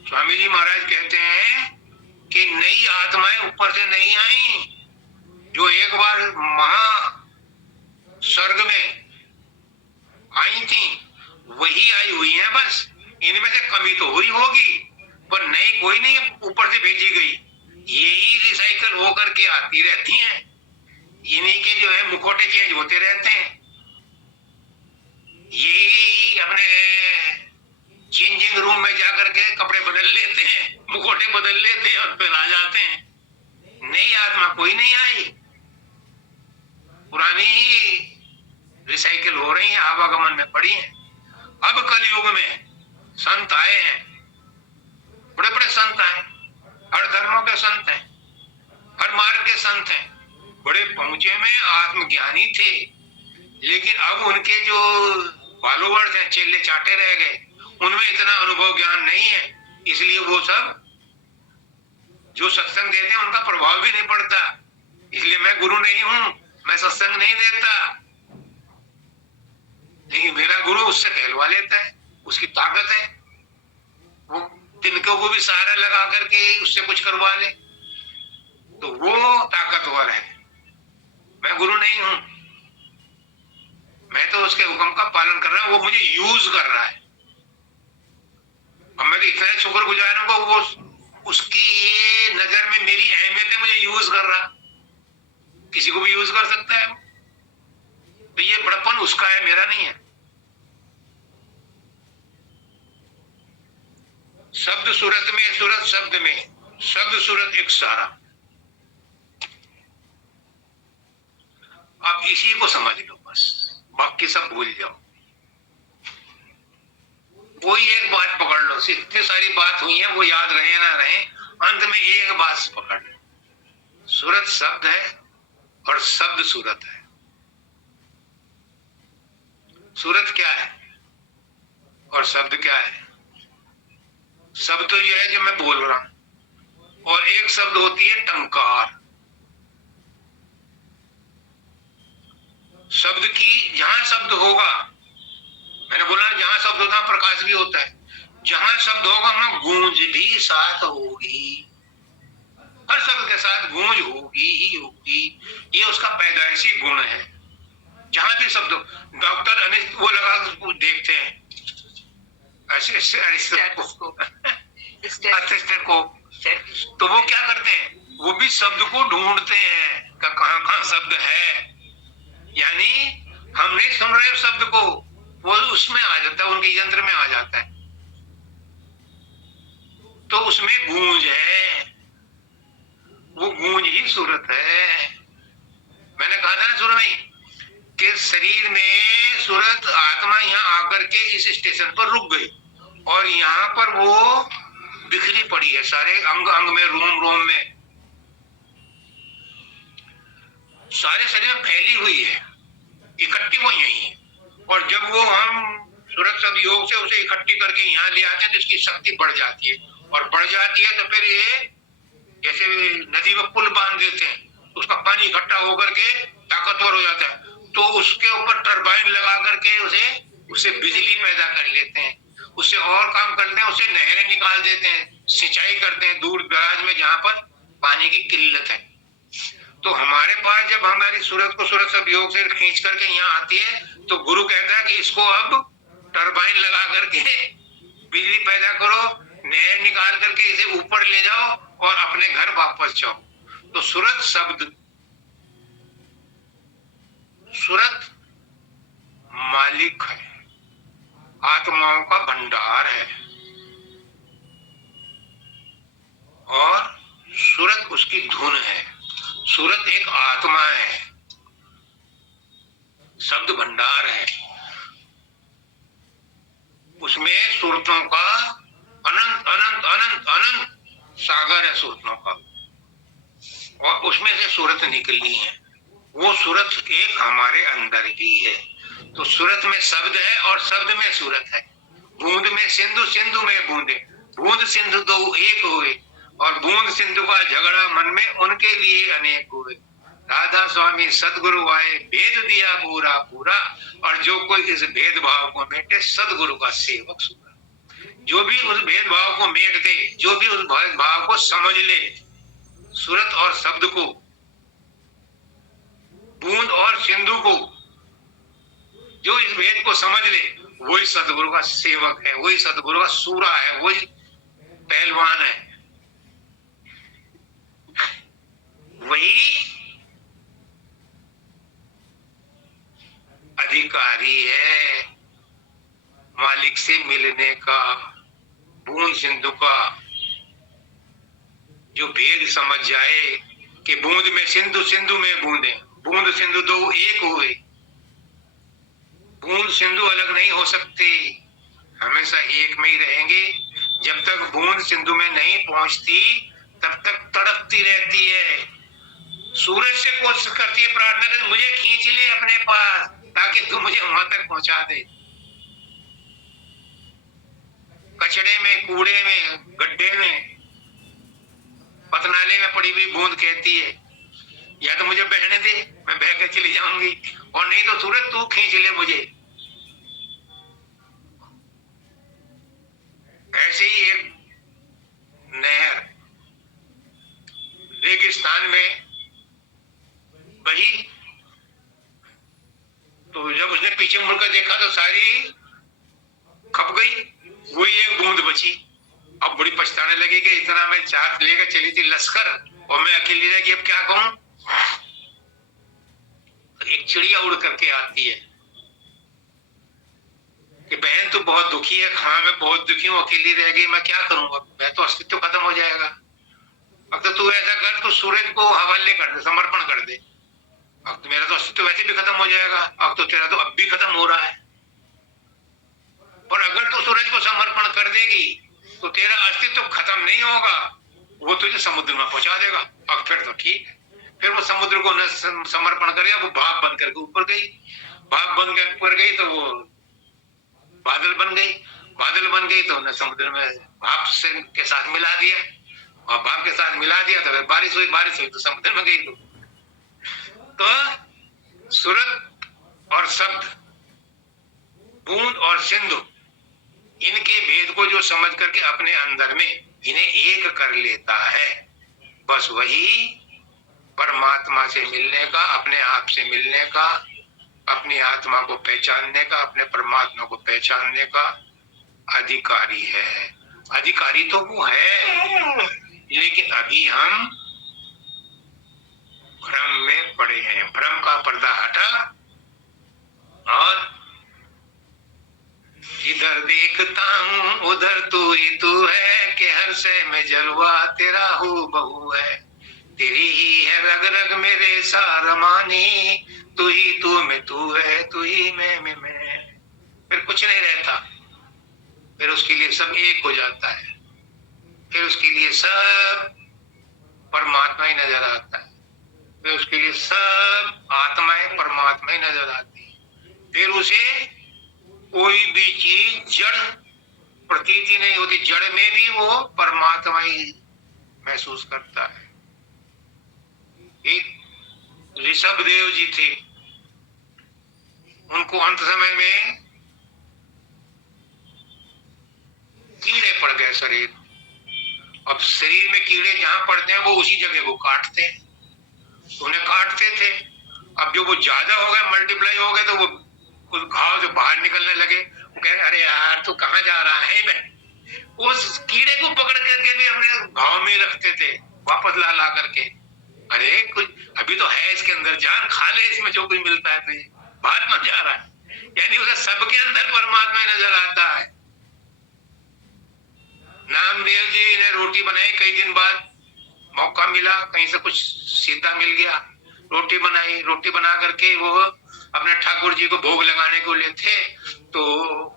स्वामी जी महाराज कहते हैं कि नई आत्माएं ऊपर से नहीं आई, जो एक बार महा स्वर्ग में आई थी वही आई हुई हैं। बस इनमें से कमी तो हुई होगी, पर नई कोई नहीं ऊपर से भेजी गई। यही रिसाइकल होकर के आती रहती हैं। इन्हीं के जो है मुखौटे चेंज होते रहते हैं। यही अपने चेंजिंग रूम में जाकर के कपड़े बदल लेते हैं, मुखौटे बदल लेते हैं और फिर आ जाते हैं। नई आत्मा कोई नहीं आई, पुरानी ही रिसाइकिल हो रही है, आवागमन में पड़ी है। अब कलयुग में संत आए हैं, बड़े बड़े संत आए, हर धर्मों के संत हैं, हर मार्ग के संत हैं। बड़े पहुंचे में आत्मज्ञानी थे, लेकिन अब उनके जो फॉलोवर्स हैं, चेले चाटे रह गए, उनमें इतना अनुभव ज्ञान नहीं है। इसलिए वो सब जो सत्संग देते हैं उनका प्रभाव भी नहीं पड़ता। इसलिए मैं गुरु नहीं हूं, मैं सत्संग नहीं देता। लेकिन मेरा गुरु उससे कहलवा लेता है, उसकी ताकत है, वो तिनकों को भी सहारा लगा करके उससे कुछ करवा ले, तो वो ताकतवर है। मैं गुरु नहीं हूं, मैं तो उसके हुक्म का पालन कर रहा हूं, वो मुझे यूज कर रहा है। अब मैं तो इतना शुक्रगुजार हूं कि वो उसकी ये नजर में मेरी अहमियत है, मुझे यूज कर रहा। किसी को भी यूज कर सकता है, तो ये बड़पन उसका है, मेरा नहीं है। शब्द सूरत में, सूरत शब्द में, शब्द सूरत एक सारा। अब इसी को समझ लो बस, बाकी सब भूल जाओ। कोई एक बात पकड़ लो, इतनी सारी बात हुई है, वो याद रहे ना रहे, अंत में एक बात पकड़ लो, सूरत शब्द है और शब्द सूरत है। सूरत क्या है और शब्द क्या है? शब्द तो यह है जो मैं बोल रहा हूं, और एक शब्द होती है टंकार। शब्द की जहां शब्द होगा, मैंने बोला जहां शब्द होता है प्रकाश भी होता है, जहां शब्द होगा वहां गूंज भी साथ होगी। हर शब्द के साथ गूंज होगी ही होगी, ये उसका पैदाइशी गुण है। जहां भी शब्द, डॉक्टर अनिष्ट वो लगा देखते हैं को, तो वो क्या करते हैं, वो भी शब्द को ढूंढते हैं कि कहां कहां शब्द है। यानी हम नहीं सुन रहे शब्द को, वो उसमें आ जाता है, उनके यंत्र में आ जाता है, तो उसमें गूंज है, वो गूंज ही सूरत है। मैंने कहा था ना शुरू में कि शरीर में सूरत आत्मा यहाँ आकर के इस स्टेशन पर रुक गई, और यहाँ पर वो बिखरी पड़ी है, सारे अंग अंग में, रोम रोम में, सारे शरीर में फैली हुई है, इकट्ठी वो यही है। और जब वो हम सूरत शब्द योग से उसे इकट्ठी करके यहाँ ले आते हैं तो इसकी शक्ति बढ़ जाती है, और बढ़ जाती है तो फिर ये जैसे नदी में पुल बांध देते हैं, उसका पानी इकट्ठा होकर के ताकतवर हो जाता है, तो उसके ऊपर टरबाइन लगा करके उसे बिजली पैदा कर लेते हैं, उससे और काम करते हैं, उससे नहरें निकाल देते हैं, सिंचाई करते हैं दूर दराज में जहां पर पानी की किल्लत है। तो हमारे पास जब हमारी सूरत को सूरत शब्द योग से खींच करके यहाँ आती है, तो गुरु कहता है कि इसको अब टरबाइन लगा करके बिजली पैदा करो, नहर निकाल करके इसे ऊपर ले जाओ और अपने घर वापस जाओ। तो सूरत शब्द, सूरत मालिक है, आत्माओं का भंडार है, और सूरत उसकी धुन है। सूरत एक आत्मा है, शब्द भंडार है, उसमें सूरतों का अनंत अनंत अनंत अनंत सागर है सूरतों का, और उसमें से सूरत निकलनी है। वो सूरत एक हमारे अंदर भी है। तो सूरत में शब्द है और शब्द में सूरत है। बूंद में सिंधु, सिंधु में बूंदे, बूंद सिंधु दो एक हुए, और बूंद सिंधु का झगड़ा मन में उनके लिए अनेक हुए। राधा स्वामी सदगुरु आए, भेद दिया पूरा पूरा, और जो कोई इस भेदभाव को मेटे, सदगुरु का सेवक सुना। जो भी उस भेदभाव को मेट दे, जो भी उस भेदभाव को समझ ले, सूरत और शब्द को, बूंद और सिंधु को, जो इस भेद को समझ ले, वही सदगुरु का सेवक है, वही सदगुरु का सूरा है, वही पहलवान है, वही अधिकारी है मालिक से मिलने का, बूंद सिंधु का। जो भेद समझ जाए कि बूंद में सिंधु, सिंधु में बूंदे, बूंद सिंधु दो एक हुए। बूंद सिंधु अलग नहीं हो सकते, हमेशा एक में ही रहेंगे। जब तक बूंद सिंधु में नहीं पहुंचती तब तक तड़पती रहती है। सूरज से कोशिश करती है, प्रार्थना करती, मुझे खींच ले अपने पास ताकि तू मुझे वहां तक पहुंचा दे। कचड़े में, कूड़े में, गड्ढे में, पतनाले में पड़ी हुई बूंद कहती है, या तो मुझे बहने दे, मैं बह के चली जाऊंगी, और नहीं तो सूरज तू खींच ले मुझे। ऐसे ही एक नहर रेगिस्तान में बही, तो जब उसने पीछे मुड़कर देखा तो सारी खप गई, वही एक बूंद बची। अब बड़ी पछताने लगी कि इतना मैं चाट लेकर चली थी लश्कर और मैं अकेली रह गई, अब क्या कहूं। एक चिड़िया उड़ करके आती है कि बहन तू बहुत दुखी है। हाँ मैं बहुत दुखी हूँ, अकेली रह गई, मैं क्या करूं, अब मैं तो अस्तित्व खत्म हो जाएगा। अब तो तू ऐसा कर, तू सूरज को हवाले कर दे, समर्पण कर दे, अब तो मेरा तो अस्तित्व वैसे भी खत्म हो जाएगा। अब तो तेरा तो अब भी खत्म हो रहा है, पर अगर तू सूरज को समर्पण कर देगी तो तेरा अस्तित्व खत्म नहीं होगा, वो तुझे समुद्र में पहुंचा देगा। अब फिर तो ठीक है। फिर वो समुद्र को न समर्पण करे, वो भाप बन करके ऊपर गई, भाप बन के ऊपर गई तो वो बादल बन गई, बादल बन गई तो उन्हें समुद्र में भाप से के साथ मिला दिया, और भाप के साथ मिला दिया तो फिर बारिश हुई, बारिश हुई तो समुद्र में गई। तो सूरत और शब्द, बूंद और सिंधु, इनके भेद को जो समझ करके अपने अंदर में इन्हें एक कर लेता है, बस वही परमात्मा से मिलने का, अपने आप से मिलने का, अपनी आत्मा को पहचानने का, अपने परमात्मा को पहचानने का अधिकारी है। अधिकारी तो वो है, लेकिन अभी हम भ्रम में पड़े हैं। भ्रम का पर्दा हटा और इधर देखता हूँ उधर तू ही तू है, कि हर शय में जलवा तेरा हूँ बहू है, तेरी ही है रग रग मेरे सारमानी, तू ही तू में तू है, तू ही मैं। फिर कुछ नहीं रहता, फिर उसके लिए सब एक हो जाता है, फिर उसके लिए सब परमात्मा ही नजर आता है, फिर उसके लिए सब आत्माएं परमात्मा ही नजर आती है। फिर उसे कोई भी चीज जड़ प्रतीति नहीं होती, जड़ में भी वो परमात्मा ही महसूस करता है। एक ऋषभ देव जी थे, उनको अंत समय में कीड़े पड़ गए शरीर। अब शरीर में कीड़े जहां पड़ते हैं वो उसी जगह को काटते हैं, उन्हें काटते थे। अब जो वो ज्यादा हो गए, मल्टीप्लाई हो गए, तो वो उस घाव से बाहर निकलने लगे। वो कह रहे अरे यार तू कहाँ जा रहा है, मैं उस कीड़े को पकड़ करके भी अपने घाव में रखते थे, वापस ला करके, अरे कुछ अभी तो है इसके अंदर, जान खा ले इसमें जो कुछ मिलता है, तुझे बाहर मत जा रहा है। यानी उसे सबके अंदर परमात्मा नजर आता है। नामदेव जी ने रोटी बनाई, कई दिन बाद मौका मिला, कहीं से कुछ सीधा मिल गया, रोटी बनाई, रोटी बना करके वो अपने ठाकुर जी को भोग लगाने को लिए थे, तो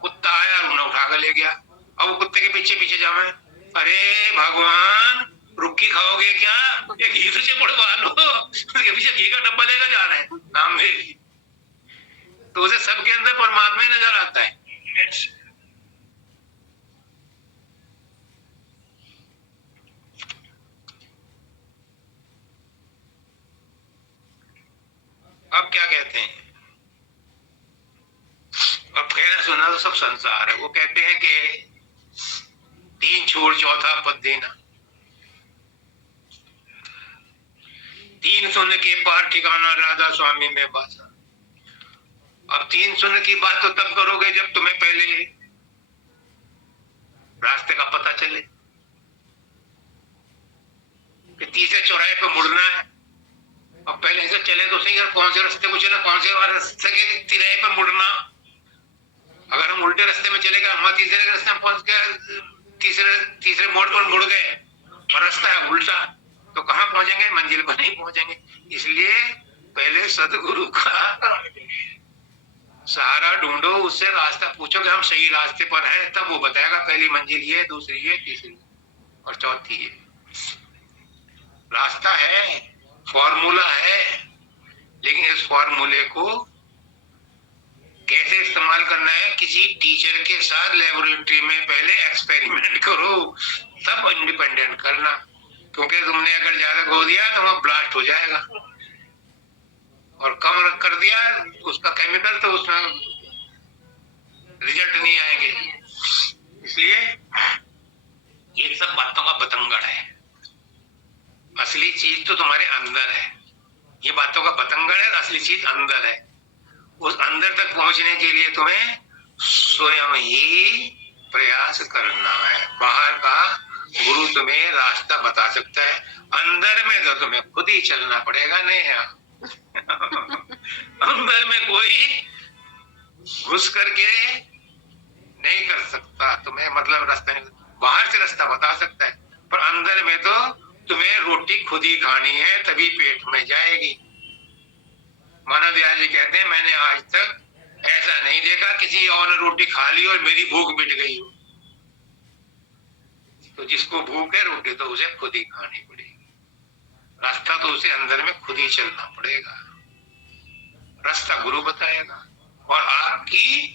कुत्ता आया और उन्हें उठा कर ले गया। अब वो कुत्ते के पीछे पीछे जावे, अरे भगवान रुक्की खाओगे क्या, एक घी से पड़वा लो, उसके पीछे घी का डब्बा लेकर जा रहे हैं नामदेव जी। तो उसे सबके अंदर परमात्मा ही नजर आता है। अब क्या कहते हैं, अब कहना सुना तो सब संसार है। वो कहते हैं कि तीन छोड़ चौथा पद देना, तीन सुन के पार ठिकाना राधा स्वामी में बासा। अब तीन सुन की बात तो तब करोगे जब तुम्हें पहले रास्ते का पता चले कि तीसरे चौराहे पे मुड़ना है। अब पहले से चले तो सही, कौन से रास्ते को चले, कौन से रास्ते के तिराहे पे मुड़ना। अगर हम उल्टे रास्ते में चले गए, हम तीसरे रास्ते में पहुंच गए, तीसरे मोड़ पर मुड़ गए और रास्ता है उल्टा, तो कहाँ पहुंचेंगे, मंजिल पर नहीं पहुंचेंगे। इसलिए पहले सदगुरु का सहारा ढूंढो, उससे रास्ता पूछो कि हम सही रास्ते पर हैं, तब वो बताएगा पहली मंजिल ये, दूसरी ये, तीसरी और चौथी ये। रास्ता है, फॉर्मूला है, लेकिन इस फॉर्मूले को कैसे इस्तेमाल करना है, किसी टीचर के साथ लेबोरेटरी में पहले एक्सपेरिमेंट करो, तब इंडिपेंडेंट करना। क्योंकि तुमने अगर ज्यादा खो दिया तो वह ब्लास्ट हो जाएगा, और कम कर दिया उसका केमिकल तो उसमें रिजल्ट नहीं आएंगे। इसलिए ये सब बातों का बतंगड़ है। असली चीज तो तुम्हारे अंदर है। ये बातों का बतंगड़ है, असली चीज अंदर है। उस अंदर तक पहुंचने के लिए तुम्हें स्वयं ही प्रयास करना है। बाहर का गुरु तुम्हें रास्ता बता सकता है, अंदर में तो तुम्हें खुद ही चलना पड़ेगा। नेहा अंदर में कोई घुस करके नहीं कर सकता तुम्हें, मतलब रास्ता नहीं। बाहर से रास्ता बता सकता है, पर अंदर में तो तुम्हें रोटी खुद ही खानी है, तभी पेट में जाएगी। मानव दयाल जी कहते हैं, मैंने आज तक ऐसा नहीं देखा किसी और ने रोटी खा ली और मेरी भूख मिट गई हो। तो जिसको भूख है रोटी तो उसे खुद ही खानी पड़ेगी, रास्ता तो उसे अंदर में खुद ही चलना पड़ेगा। रास्ता गुरु बताएगा और आपकी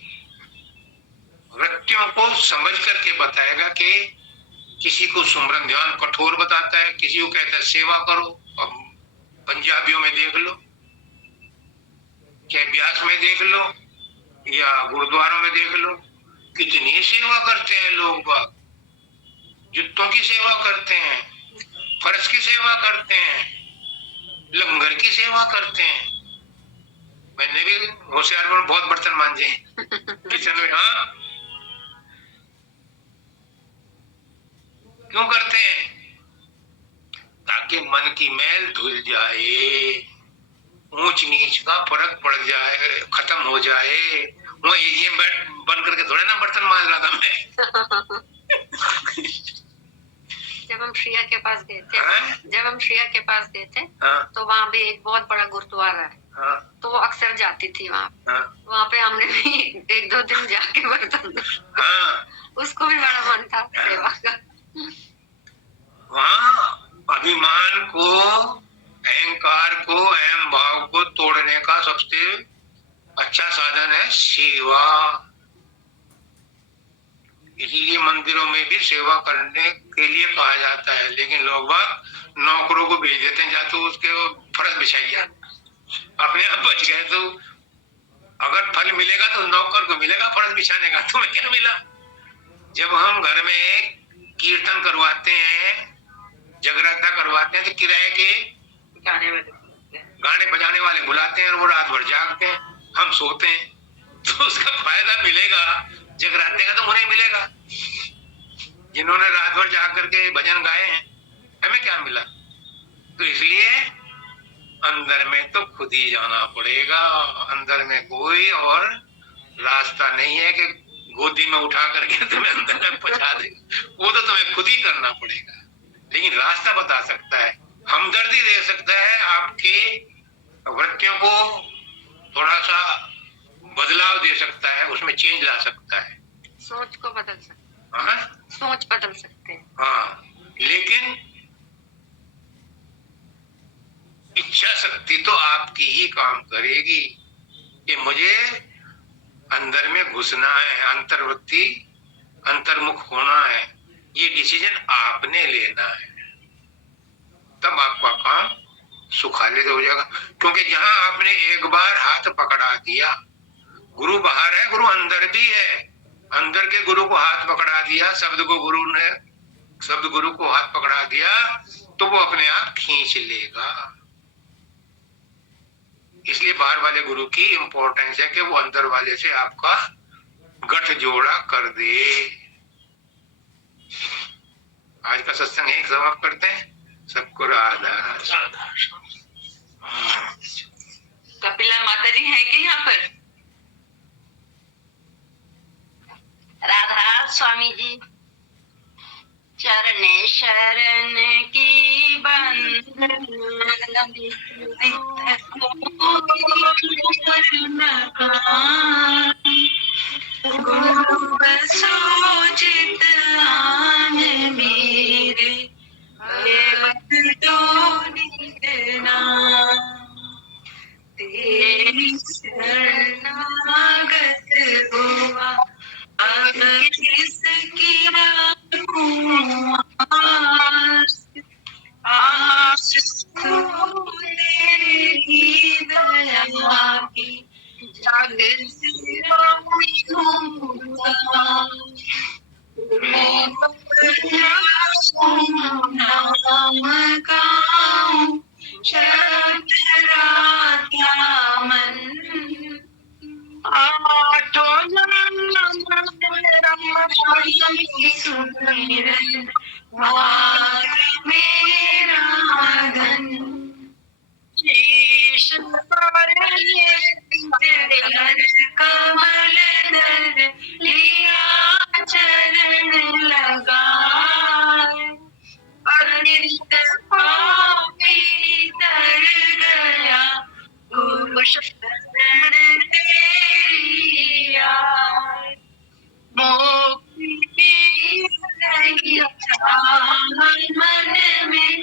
वृत्तियों को समझ करके बताएगा कि किसी को सुमरन ध्यान कठोर बताता है, किसी को कहता है सेवा करो। और पंजाबियों में देख लो, क्या ब्यास में देख लो या गुरुद्वारों में देख लो, कितनी सेवा करते हैं लोग बाग। जुत्तों की सेवा करते हैं, फर्श की सेवा करते हैं, लंगर की सेवा करते हैं। मैंने भी होशियार में बहुत बर्तन मांजे किचन में। हाँ, क्यों करते हैं? ताकि मन की मैल धुल जाए, ऊंच नीच का फर्क पड़ जाए, खत्म हो जाए। वो ये बन करके थोड़े ना बर्तन मांज रहा था मैं। जब हम श्रिया के पास गए थे, हाँ? तो वहाँ भी एक बहुत बड़ा गुरुद्वारा है। हाँ? तो वो अक्सर जाती थी वहाँ। हाँ? वहाँ पे हमने भी 1-2 दिन जाके बर्तन, हाँ? उसको भी बड़ा मन था सेवा का। वहाँ अभिमान को, अहंकार को, अहम भाव को तोड़ने का सबसे अच्छा साधन है सेवा। इसीलिए मंदिरों में भी सेवा करने के लिए कहा जाता है, लेकिन लोग बाग नौकरों को भेज देते हैं, जा तो उसके फर्श बिछाइए, अपने आप बच गए। तो अगर फल मिलेगा तो नौकर को मिलेगा, फर्श बिछाने का तुम्हें क्या मिला? जब हम घर में कीर्तन करवाते हैं, जगराता करवाते हैं, तो किराए के गाने बजाने वाले बुलाते हैं और वो रात भर जागते हैं, हम सोते हैं। तो उसका फायदा मिलेगा जगराते का, तो उन्हें मिलेगा। जिन्होंने रात भर जाग करके भजन गाए हैं, हमें क्या मिला? तो इसलिए अंदर में तो खुद ही जाना पड़ेगा। अंदर में कोई और रास्ता नहीं है कि गोदी में उठा करके तुम्हें अंदर में पहुंचा देगा। वो तो तुम्हें खुद ही करना पड़ेगा। लेकिन रास्ता बता सकता है, हमदर्दी दे सकता है, आपके वृत्तियों को थोड़ा सा बदलाव दे सकता है, उसमें चेंज ला सकता है, सोच को बदल सकते। हाँ? सोच बदल सकते हैं। हाँ, लेकिन इच्छा शक्ति तो आपकी ही काम करेगी कि मुझे अंदर में घुसना है, अंतर्वृत्ति अंतर्मुख होना है। ये डिसीजन आपने लेना है, तब आपका काम सुखालित हो जाएगा। क्योंकि जहां आपने एक बार हाथ पकड़ा दिया, गुरु बाहर है, गुरु अंदर भी है। अंदर के गुरु को हाथ पकड़ा दिया, शब्द गुरु को हाथ पकड़ा दिया, तो वो अपने आप खींच लेगा। इसलिए बाहर वाले गुरु की इंपॉर्टेंस है कि वो अंदर वाले से आपका गठ जोड़ा कर दे। आज का सत्संग एक समाप्त करते हैं। सबको राधा। कपिला माता जी है कि यहाँ पर? राधा स्वामी जी। चरण शरण की बंधन गुरु बसोचित आन मेरे तेरी शरणागत हुआ, अब किसकी राखूं आस, आस तो तेरी दया की जग से रहूंगा। नाम गाऊं शब्द राधा मन आठों सुमिरन भाग मेरा धन शीश पर कमल दर लिया चरण लगाए अनित पापी तर गया गुरु शरण तेरी आए मोक्ति मन में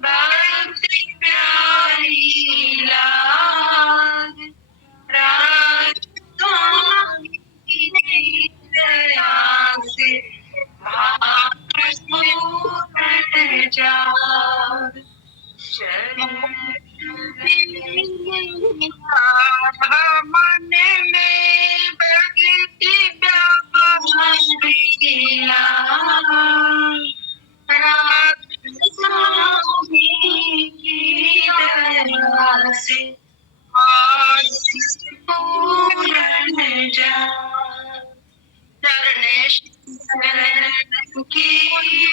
भक्ति प्यारी लाग दया से भाग्य जाग मन में भक्ति प्यारी दया से पूर्ण जा चरणेश की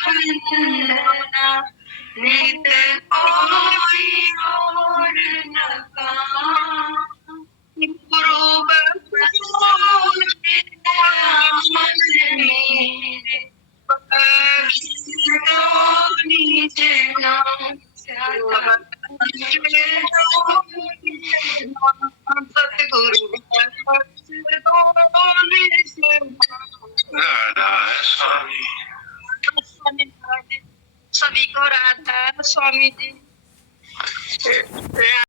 वंदना नित कोई और न गुरु सतगुरु राधा स्वामी। सभी को राधा स्वामी जी